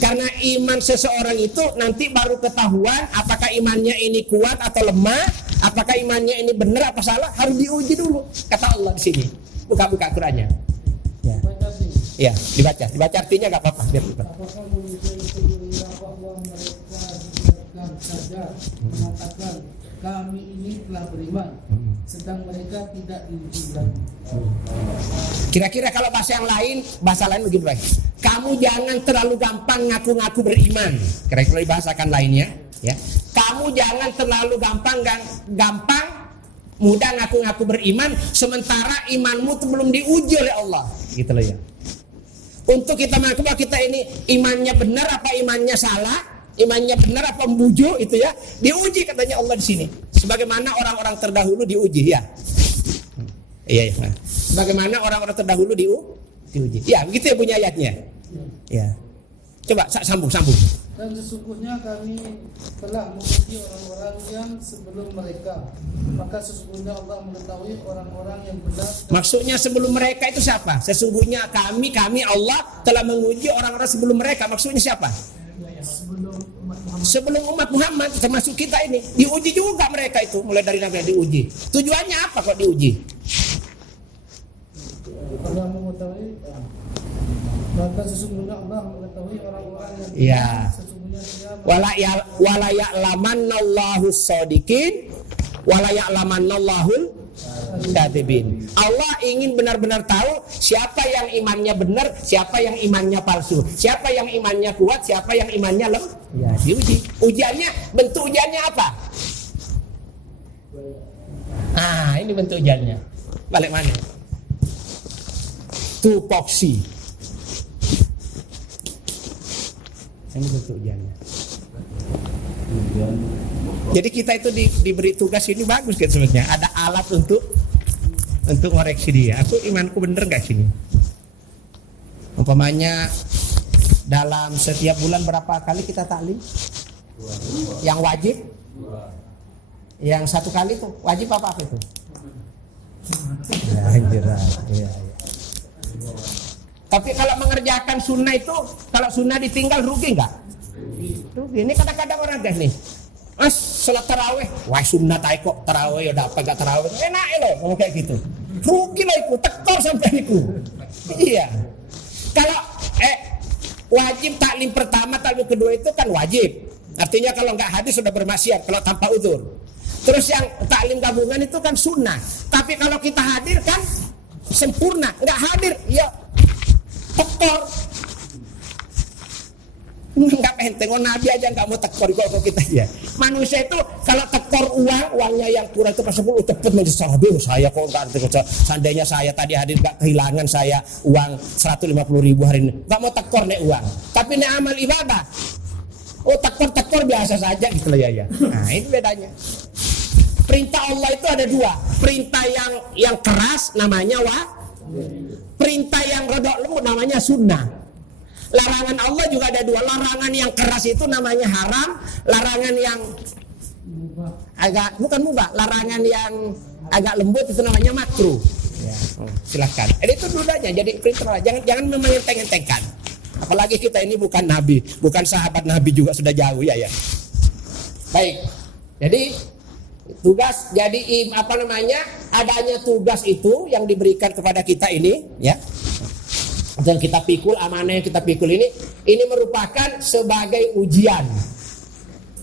Karena iman seseorang itu nanti baru ketahuan apakah imannya ini kuat atau lemah, apakah imannya ini benar apa salah, harus diuji dulu. Kata Allah di sini. Buka Qurannya. Ya. Ya, dibaca artinya nggak apa-apa. Biar buka. Apakah manusia itu mengira bahwa mereka dibiarkan saja mengatakan kami ini telah beriman, sedang mereka tidak diuji lagi. Kira-kira kalau bahasa lain begini baik. Kamu jangan terlalu gampang ngaku-ngaku beriman. Kira-kira dibahasakan lainnya, ya. Kamu jangan terlalu gampang mudah ngaku-ngaku beriman sementara imanmu itu belum diuji oleh Allah, gitu loh ya. Untuk kita mengaku bahwa kita ini imannya benar apa imannya salah, imannya benar apa membujuk itu ya, diuji katanya Allah di sini. Sebagaimana orang-orang terdahulu diuji ya. Iya. Nah. Sebagaimana orang-orang terdahulu diuji. Ya, begitu ya bunyi ayatnya. Ya. Coba sambung. Dan sesungguhnya kami telah menguji orang-orang yang sebelum mereka. Maka sesungguhnya Allah mengetahui orang-orang yang benar. Maksudnya sebelum mereka itu siapa? Sesungguhnya kami Allah telah menguji orang-orang sebelum mereka. Maksudnya siapa? Sebelum umat Muhammad, termasuk kita ini. Diuji juga mereka itu. Mulai dari Nabi diuji. Tujuannya apa kok diuji? Allah mengetahui. Maka sesungguhnya Allah mengetahui orang-orang yang ya. Sesungguhnya Wala ya'lamannallahu shodiqin wala ya'lamannallahu kadzibin. Allah ingin benar-benar tahu siapa yang imannya benar, siapa yang imannya palsu, siapa yang imannya kuat, siapa yang imannya lemah. Ya, diuji. Bentuk ujiannya apa? Ini bentuk ujiannya. Balik mana? Tupoksi. Ini bentuk ujiannya. Jadi kita itu diberi tugas ini bagus kan sebenarnya. Ada alat untuk ngoreksi dia. Aku imanku bener nggak sini? Umpamanya dalam setiap bulan berapa kali kita taklim? Yang wajib? Yang satu kali tuh wajib apa itu? Ya. Tapi kalau mengerjakan sunnah itu, kalau sunnah ditinggal rugi nggak? Rugi. Ini kadang-kadang orang guys nih, Mas sholat taraweh, wah sunnah kok taraweh udah apa gak taraweh? Enak loh, ngomong kayak gitu. Rugi lah itu, tekor sampai itu. Iya. Kalau wajib taklim pertama, taklim kedua itu kan wajib. Artinya kalau nggak hadir sudah bermaksiat, kalau tanpa udzur. Terus yang taklim gabungan itu kan sunnah. Tapi kalau kita hadir kan sempurna, nggak hadir, ya tekor. Nggak penting, Nabi aja nggak mau tekor kok kita ya. Manusia itu kalau tekor uangnya yang kurang itu pas 10 cepet menjadi saya kok nggak ada. Seandainya saya tadi hadir nggak kehilangan saya uang 150.000 hari ini, nggak mau tekor nih uang. Tapi nih amal ibadah, tekor biasa saja gitu loh ya. Nah ini bedanya. Perintah Allah itu ada dua. Perintah yang keras namanya perintah yang rodok lembut namanya sunnah. Larangan Allah juga ada dua. Larangan yang keras itu namanya haram. Larangan yang bukan mubah. Larangan yang agak lembut itu namanya makruh. Ya. Silahkan. Itu dudanya. Jadi perintah jangan mengenteng-entengkan. Apalagi kita ini bukan nabi, bukan sahabat nabi juga, sudah jauh ya. Baik. Jadi tugas adanya tugas itu yang diberikan kepada kita ini ya. Dan kita pikul, amanah yang kita pikul ini merupakan sebagai ujian,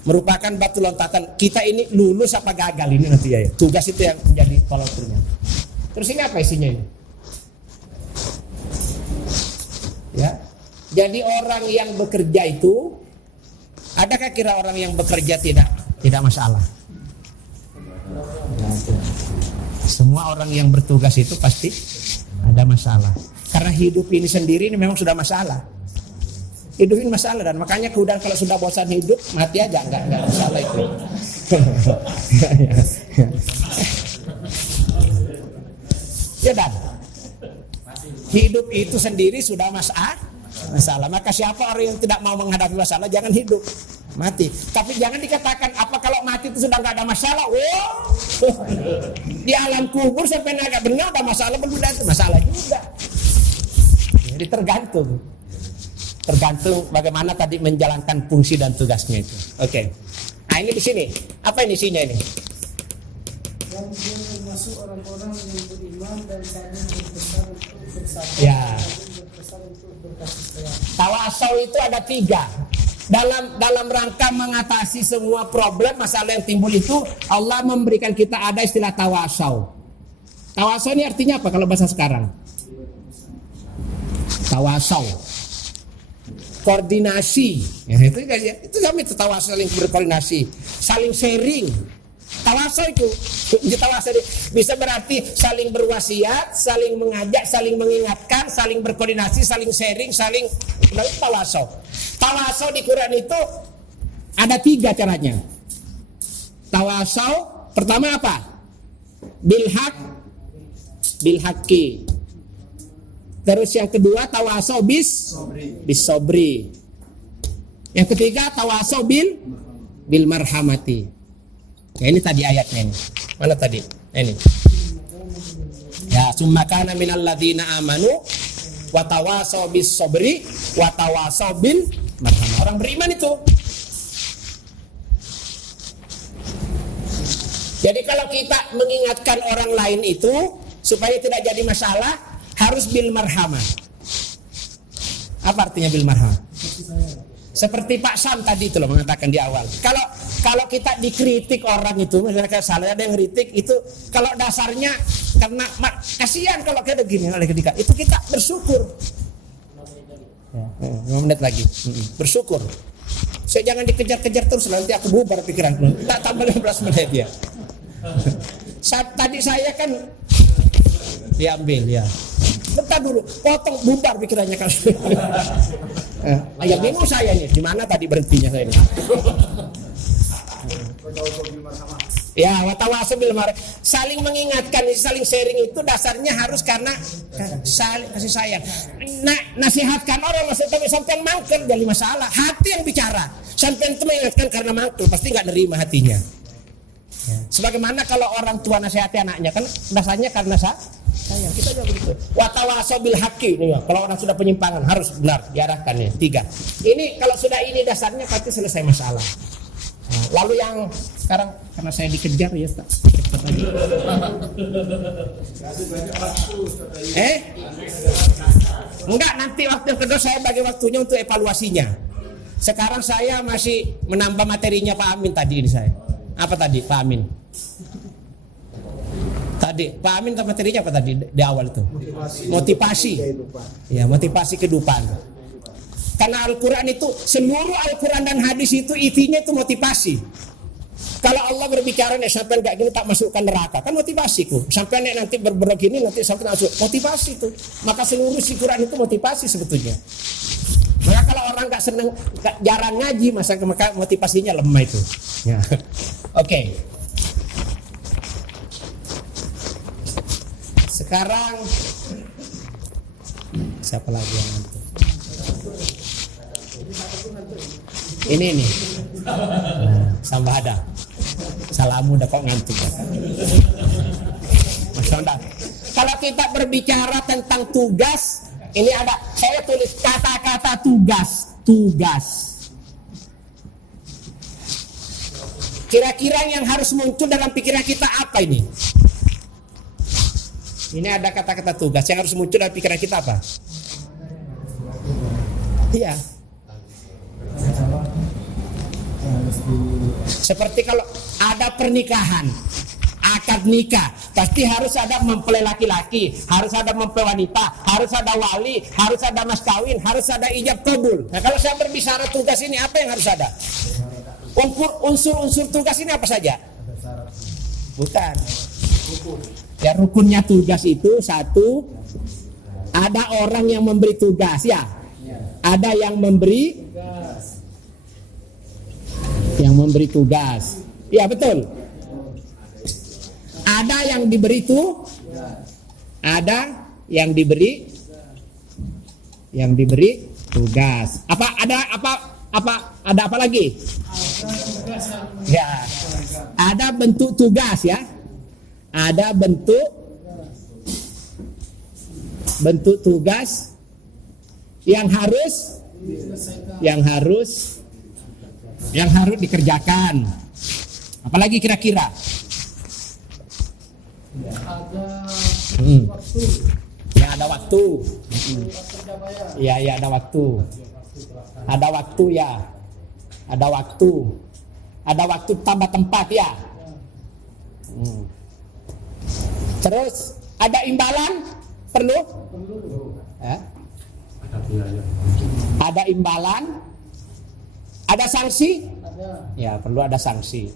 merupakan batu lompatan kita ini lulus apa gagal ini nanti ya. Tugas itu yang menjadi tolak ukurnya. Terus ini apa isinya ini? Ya, jadi orang yang bekerja itu, adakah kira orang yang bekerja tidak masalah? Semua orang yang bertugas itu pasti ada masalah. Karena hidup ini sendiri ini memang sudah masalah. Hidup ini masalah, dan makanya kemudian kalau sudah bosan hidup, mati aja, enggak masalah itu. Ya dan hidup itu sendiri sudah masalah. Maka siapa orang yang tidak mau menghadapi masalah, jangan hidup, mati. Tapi jangan dikatakan apa kalau mati itu sudah nggak ada masalah. Wow, di alam kubur sampai agak benar ada masalah, belum ada masalah juga. Jadi tergantung bagaimana tadi menjalankan fungsi dan tugasnya itu. Oke. Nah ini di sini apa ini isinya ini? Yang termasuk orang-orang yang beriman dan saling berpesan untuk bersabar, Ya. berpesan untuk berkasih sayang. Tawasau itu ada 3. Dalam rangka mengatasi semua problem masalah yang timbul itu, Allah memberikan kita ada istilah tawasau. Tawasau ini artinya apa kalau bahasa sekarang? Tawasau, koordinasi. Ya, itu kami tawasau, saling berkoordinasi, saling sharing. Tawasau itu bisa berarti saling berwasiat, saling mengajak, saling mengingatkan, saling berkoordinasi, saling sharing, tawasau. Tawasau di Quran itu ada 3 caranya. Tawasau pertama apa? Bil haqqi. Terus yang kedua tawasau bis sobri. Yang ketiga tawasau bil marhamati. Ya ini tadi ayatnya ini. Mana tadi? Ini. Ya, summa kana minal ladzina amanu wa tawasau bis sabri wa tawasau bil marhamah. Orang beriman itu. Jadi kalau kita mengingatkan orang lain itu supaya tidak jadi masalah, harus bil marhamah. Apa artinya bil marhamah? Seperti Pak Sam tadi itu loh mengatakan di awal. Kalau kita dikritik orang itu, misalnya salah ada yang kritik itu, kalau dasarnya karena kasihan kalau kayak begini oleh ketika itu kita bersyukur. 5 menit lagi. Bersyukur. Saya jangan dikejar-kejar terus, nanti aku bubar pikiranku. Tak tambah 15 menit ya. Tadi saya kan diambil ya. Bentar dulu, potong bubar pikirannya kan. Yang bingung saya nih, di mana tadi berhentinya saya ini? Ya, watawasau bil marhamah. Saling mengingatkan, saling sharing itu dasarnya harus karena saling kasih sayang. Nasihatkan orang maksudnya sampai mangkel jadi masalah. Hati yang bicara. Sampai itu mengingatkan karena mangkel, pasti nggak nerima hatinya. Sebagaimana kalau orang tua nasihati anaknya kan dasarnya karena sayang. Kita juga begitu. Watawasau bil haqqi. Kalau orang sudah penyimpangan harus benar diarahkan ya. 3. Ini kalau sudah ini dasarnya pasti selesai masalah. Lalu yang sekarang karena saya dikejar ya tak cepat aja. Enggak, nanti waktu yang kedua saya bagi waktunya untuk evaluasinya. Sekarang saya masih menambah materinya Pak Amin tadi ini saya. Apa tadi Pak Amin? Tadi Pak Amin materinya apa tadi di awal itu? Motivasi. Ya, motivasi kehidupan. Karena Al-Quran itu, seluruh Al-Quran dan hadis itu isinya itu motivasi. Kalau Allah berbicara nih sampai enggak gini tak masukkan neraka, kan motivasiku. Sampai nih nanti berbuat gini nanti sampai masuk, motivasi itu. Maka seluruh si Quran itu motivasi sebetulnya. Maka kalau orang enggak senang, jarang ngaji, maka motivasinya lemah itu. Ya. Oke. Sekarang siapa lagi yang ngantuk? Ini nih. Sambah ada. Salamu udah kok ngantuk. Masya. Kalau kita berbicara tentang tugas, ini ada saya tulis kata-kata tugas. Kira-kira yang harus muncul dalam pikiran kita apa ini? Ini ada kata-kata tugas yang harus muncul dalam pikiran kita apa? Iya. Seperti kalau ada pernikahan, akad nikah, pasti harus ada mempelai laki-laki, harus ada mempelai wanita, harus ada wali, harus ada mas kawin, harus ada ijab kabul. Nah kalau saya berbicara tugas ini apa yang harus ada? Unsur-unsur tugas ini apa saja? Bukan. Ya rukunnya tugas itu 1, Ada orang yang memberi tugas ya. Ada yang memberi tugas. Ya betul. Ada yang diberi ada yang diberi tugas. Ada apa lagi? Ya. Ada bentuk tugas ya. Ada bentuk tugas yang harus dikerjakan. Apalagi kira-kira? Waktu. Ya ada waktu. Ya ada waktu. Ada waktu ya. Ada waktu tambah tempat ya. Terus ada imbalan perlu? Ada imbalan? Ada sanksi? Ya perlu ada sanksi.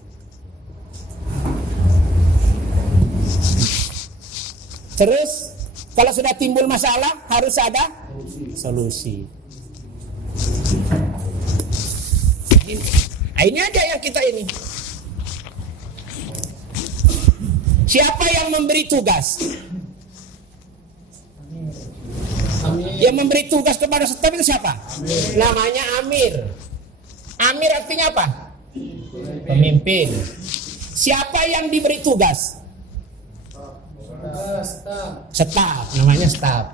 Terus kalau sudah timbul masalah harus ada solusi. Ini aja yang kita ini. Siapa yang memberi tugas? Yang memberi tugas kepada staf itu siapa? Namanya amir. Amir artinya apa? Pemimpin. Siapa yang diberi tugas? Staf, namanya staf.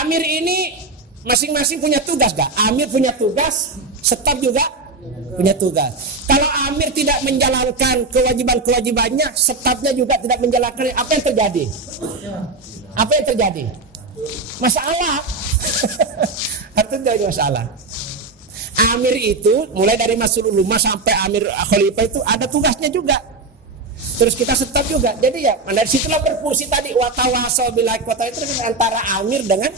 Amir ini masing-masing punya tugas gak? Amir punya tugas, staf juga punya tugas. Kalau amir tidak menjalankan kewajiban-kewajibannya, stafnya juga tidak menjalankan, apa yang terjadi? Apa yang terjadi? Masalah. Artinya ada masalah. Amir itu mulai dari Mas'ul Ulumah sampai Amir Khalifah itu ada tugasnya juga. Terus kita staf juga. Jadi ya, dari situlah berfungsi tadi watawasau bil haqqi itu antara amir dengan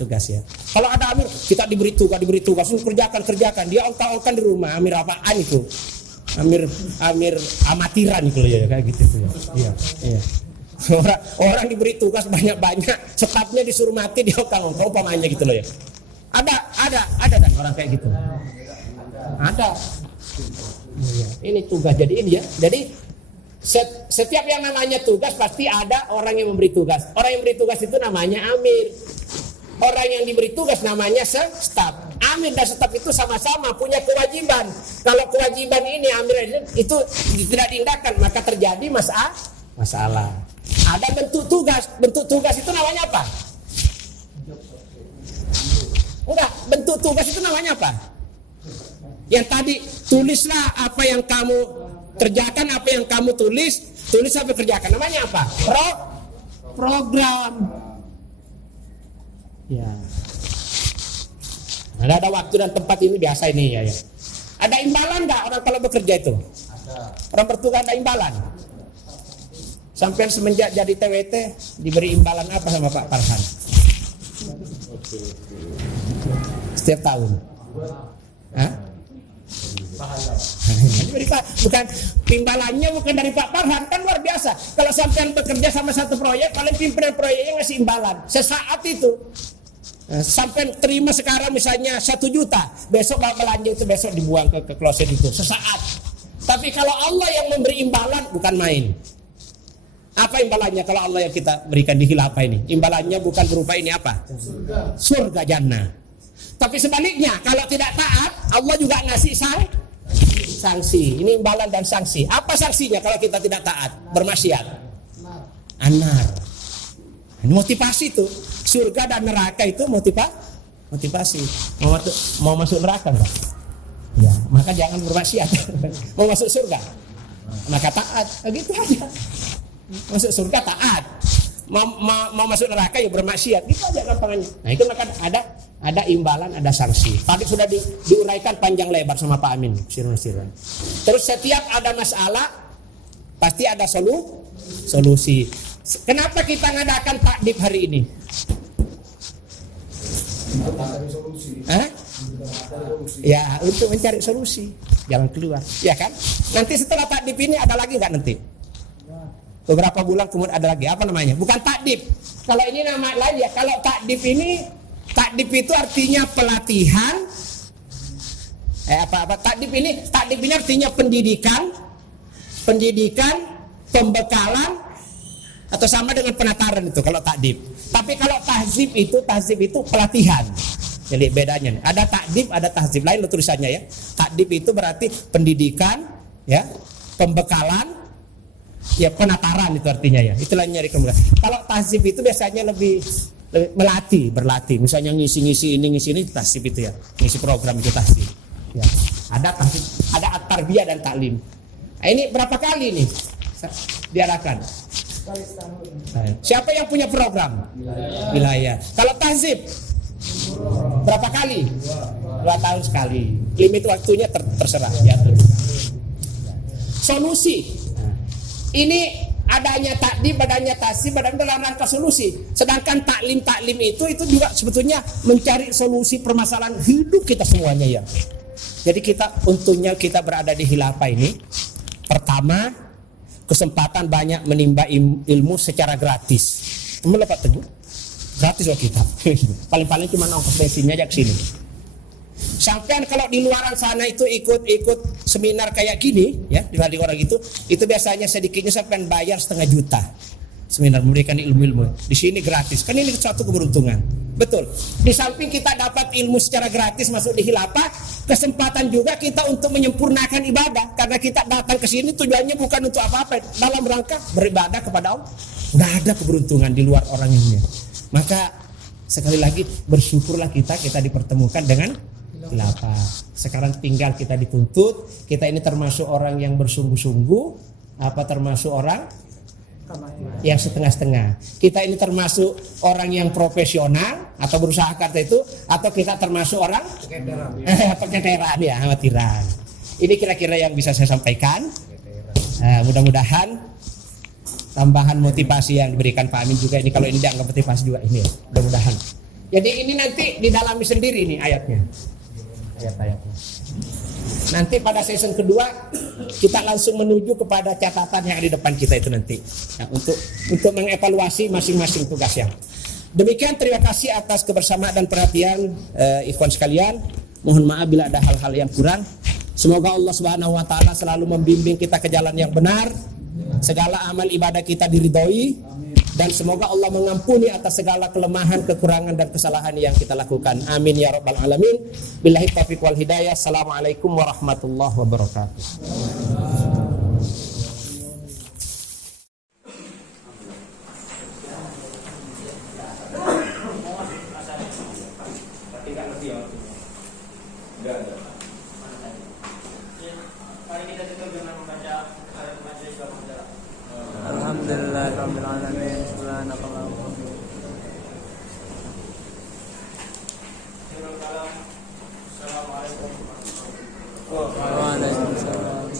tugasnya. Kalau ada amir, kita diberi tugas, kerjakan. Dia ongkang di rumah. Amir apaan itu? Amir amatiran itu ya, kayak gitu ya. Iya. Orang diberi tugas banyak-banyak, stafnya disuruh mati, dia ongkang umpamanya gitu loh ya. Ada kan orang kayak gitu. Ada. Ini tugas jadi ini ya. Jadi setiap yang namanya tugas pasti ada orang yang memberi tugas. Orang yang memberi tugas itu namanya amir. Orang yang diberi tugas namanya staf. Amir dan staf itu sama-sama punya kewajiban. Kalau kewajiban ini amir itu tidak diindahkan, maka terjadi masalah. Ada bentuk tugas. Bentuk tugas itu namanya apa? Enggak, bentuk tugas itu namanya apa? Yang tadi tulislah apa yang kamu kerjakan, apa yang kamu tulis apa kerjakan. Namanya apa? Program. Ya. Ada waktu dan tempat ini biasa ini ya. Ada imbalan enggak orang kalau bekerja itu? Orang bertugas ada imbalan. Sampai semenjak jadi TWT diberi imbalan apa sama Pak Farhan? Setiap tahun. Hah? Bukan imbalannya bukan dari Pak Farhan, kan luar biasa. Kalau sampean bekerja sama satu proyek, paling pimpinan proyeknya ngasih imbalan sesaat itu. Sampai terima sekarang misalnya 1 juta, besok belanja itu besok dibuang ke kloset itu sesaat. Tapi kalau Allah yang memberi imbalan bukan main. Apa imbalannya kalau Allah yang kita berikan di khilafah ini? Imbalannya bukan berupa ini apa? Surga jannah. Tapi sebaliknya kalau tidak taat, Allah juga ngasih sanksi. Ini imbalan dan sanksi. Apa sanksinya kalau kita tidak taat, bermaksiat? Anar. Ini motivasi itu. Surga dan neraka itu motivasi. Mau masuk neraka enggak? Ya, maka jangan bermaksiat. Mau masuk surga, maka taat. Begitu aja. Masuk surga taat. Mau masuk neraka ya bermaksiat. Gitu aja gampangannya. Nah, itu maka ada imbalan, ada sanksi. Tadi sudah diuraikan panjang lebar sama Pak Amin. Sirun. Terus setiap ada masalah pasti ada solusi. Kenapa kita ngadakan takdib hari ini? Ya, untuk mencari solusi, jalan keluar. Ya kan? Nanti setelah takdib ini ada lagi nggak nanti? Beberapa bulan kemudian ada lagi, apa namanya? Bukan takdib. Kalau ini nama lain ya. Kalau takdib itu artinya pelatihan. Takdib ini artinya pendidikan, pembekalan, atau sama dengan penataran itu kalau takdib. Tapi kalau tahzib itu pelatihan. Jadi bedanya ada takdib, ada tahzib, lain tulisannya ya. Takdib itu berarti pendidikan, ya, pembekalan, ya, penataran itu artinya ya. Itulah nyari kemudian. Kalau tahzib itu biasanya lebih berlatih. Misalnya ngisi ini tahzib itu ya. Ngisi program itu tahzib. Ya. Ada tahzib, ada at-tarbiyah dan taklim. Nah, ini berapa kali nih diadakan? Siapa yang punya program? Wilayah. Kalau tahzib berapa kali? 2 tahun sekali. Limit waktunya terserah ya. Solusi. Ini adanya takdib, adanya tahzib, adanya dalam rangka solusi. Sedangkan taklim itu juga sebetulnya mencari solusi permasalahan hidup kita semuanya ya. Jadi untungnya kita berada di Khilafah ini. Pertama, kesempatan banyak menimba ilmu secara gratis. Kamu dapat teguh? Gratis loh kita. Paling-paling cuma ongkos bensinnya aja ke sini. Sampai kalau di luaran sana itu ikut seminar kayak gini, ya, di orang itu biasanya sedikitnya sampai bayar 500 juta. Seminar memberikan ilmu-ilmu. Di sini gratis. Kan ini suatu keberuntungan. Betul. Di samping kita dapat ilmu secara gratis masuk di Khilafah, kesempatan juga kita untuk menyempurnakan ibadah. Karena kita datang ke sini tujuannya bukan untuk apa-apa, dalam rangka beribadah kepada Allah. Udah ada keberuntungan di luar orang ini. Maka sekali lagi bersyukurlah kita dipertemukan dengan Khilafah. Sekarang tinggal kita dituntut. Kita ini termasuk orang yang bersungguh-sungguh, termasuk orang yang setengah-setengah. Kita ini termasuk orang yang profesional atau berusaha kata itu, atau kita termasuk orang peketeran ya, amatiran. Ini kira-kira yang bisa saya sampaikan. Mudah-mudahan tambahan motivasi yang diberikan Pak Amin juga ini, kalau ini dianggap motivasi juga ini ya, mudah-mudahan. Jadi ini nanti didalami sendiri nih ayatnya. Ayat-ayatnya. Nanti pada season kedua kita langsung menuju kepada catatan yang ada di depan kita itu nanti ya, untuk mengevaluasi masing-masing tugasnya. Demikian, terima kasih atas kebersamaan dan perhatian ikhwan sekalian. Mohon maaf bila ada hal-hal yang kurang. Semoga Allah Subhanahu wa taala selalu membimbing kita ke jalan yang benar. Segala amal ibadah kita diridhoi. Dan semoga Allah mengampuni atas segala kelemahan, kekurangan dan kesalahan yang kita lakukan. Amin ya rabbal alamin. Billahi taufiq wal hidayah. Assalamualaikum warahmatullahi wabarakatuh. Alhamdulillah rabbil alamin. Subhanallah. Assalamualaikum warahmatullahi wabarakatuh. Waalaikumsalam.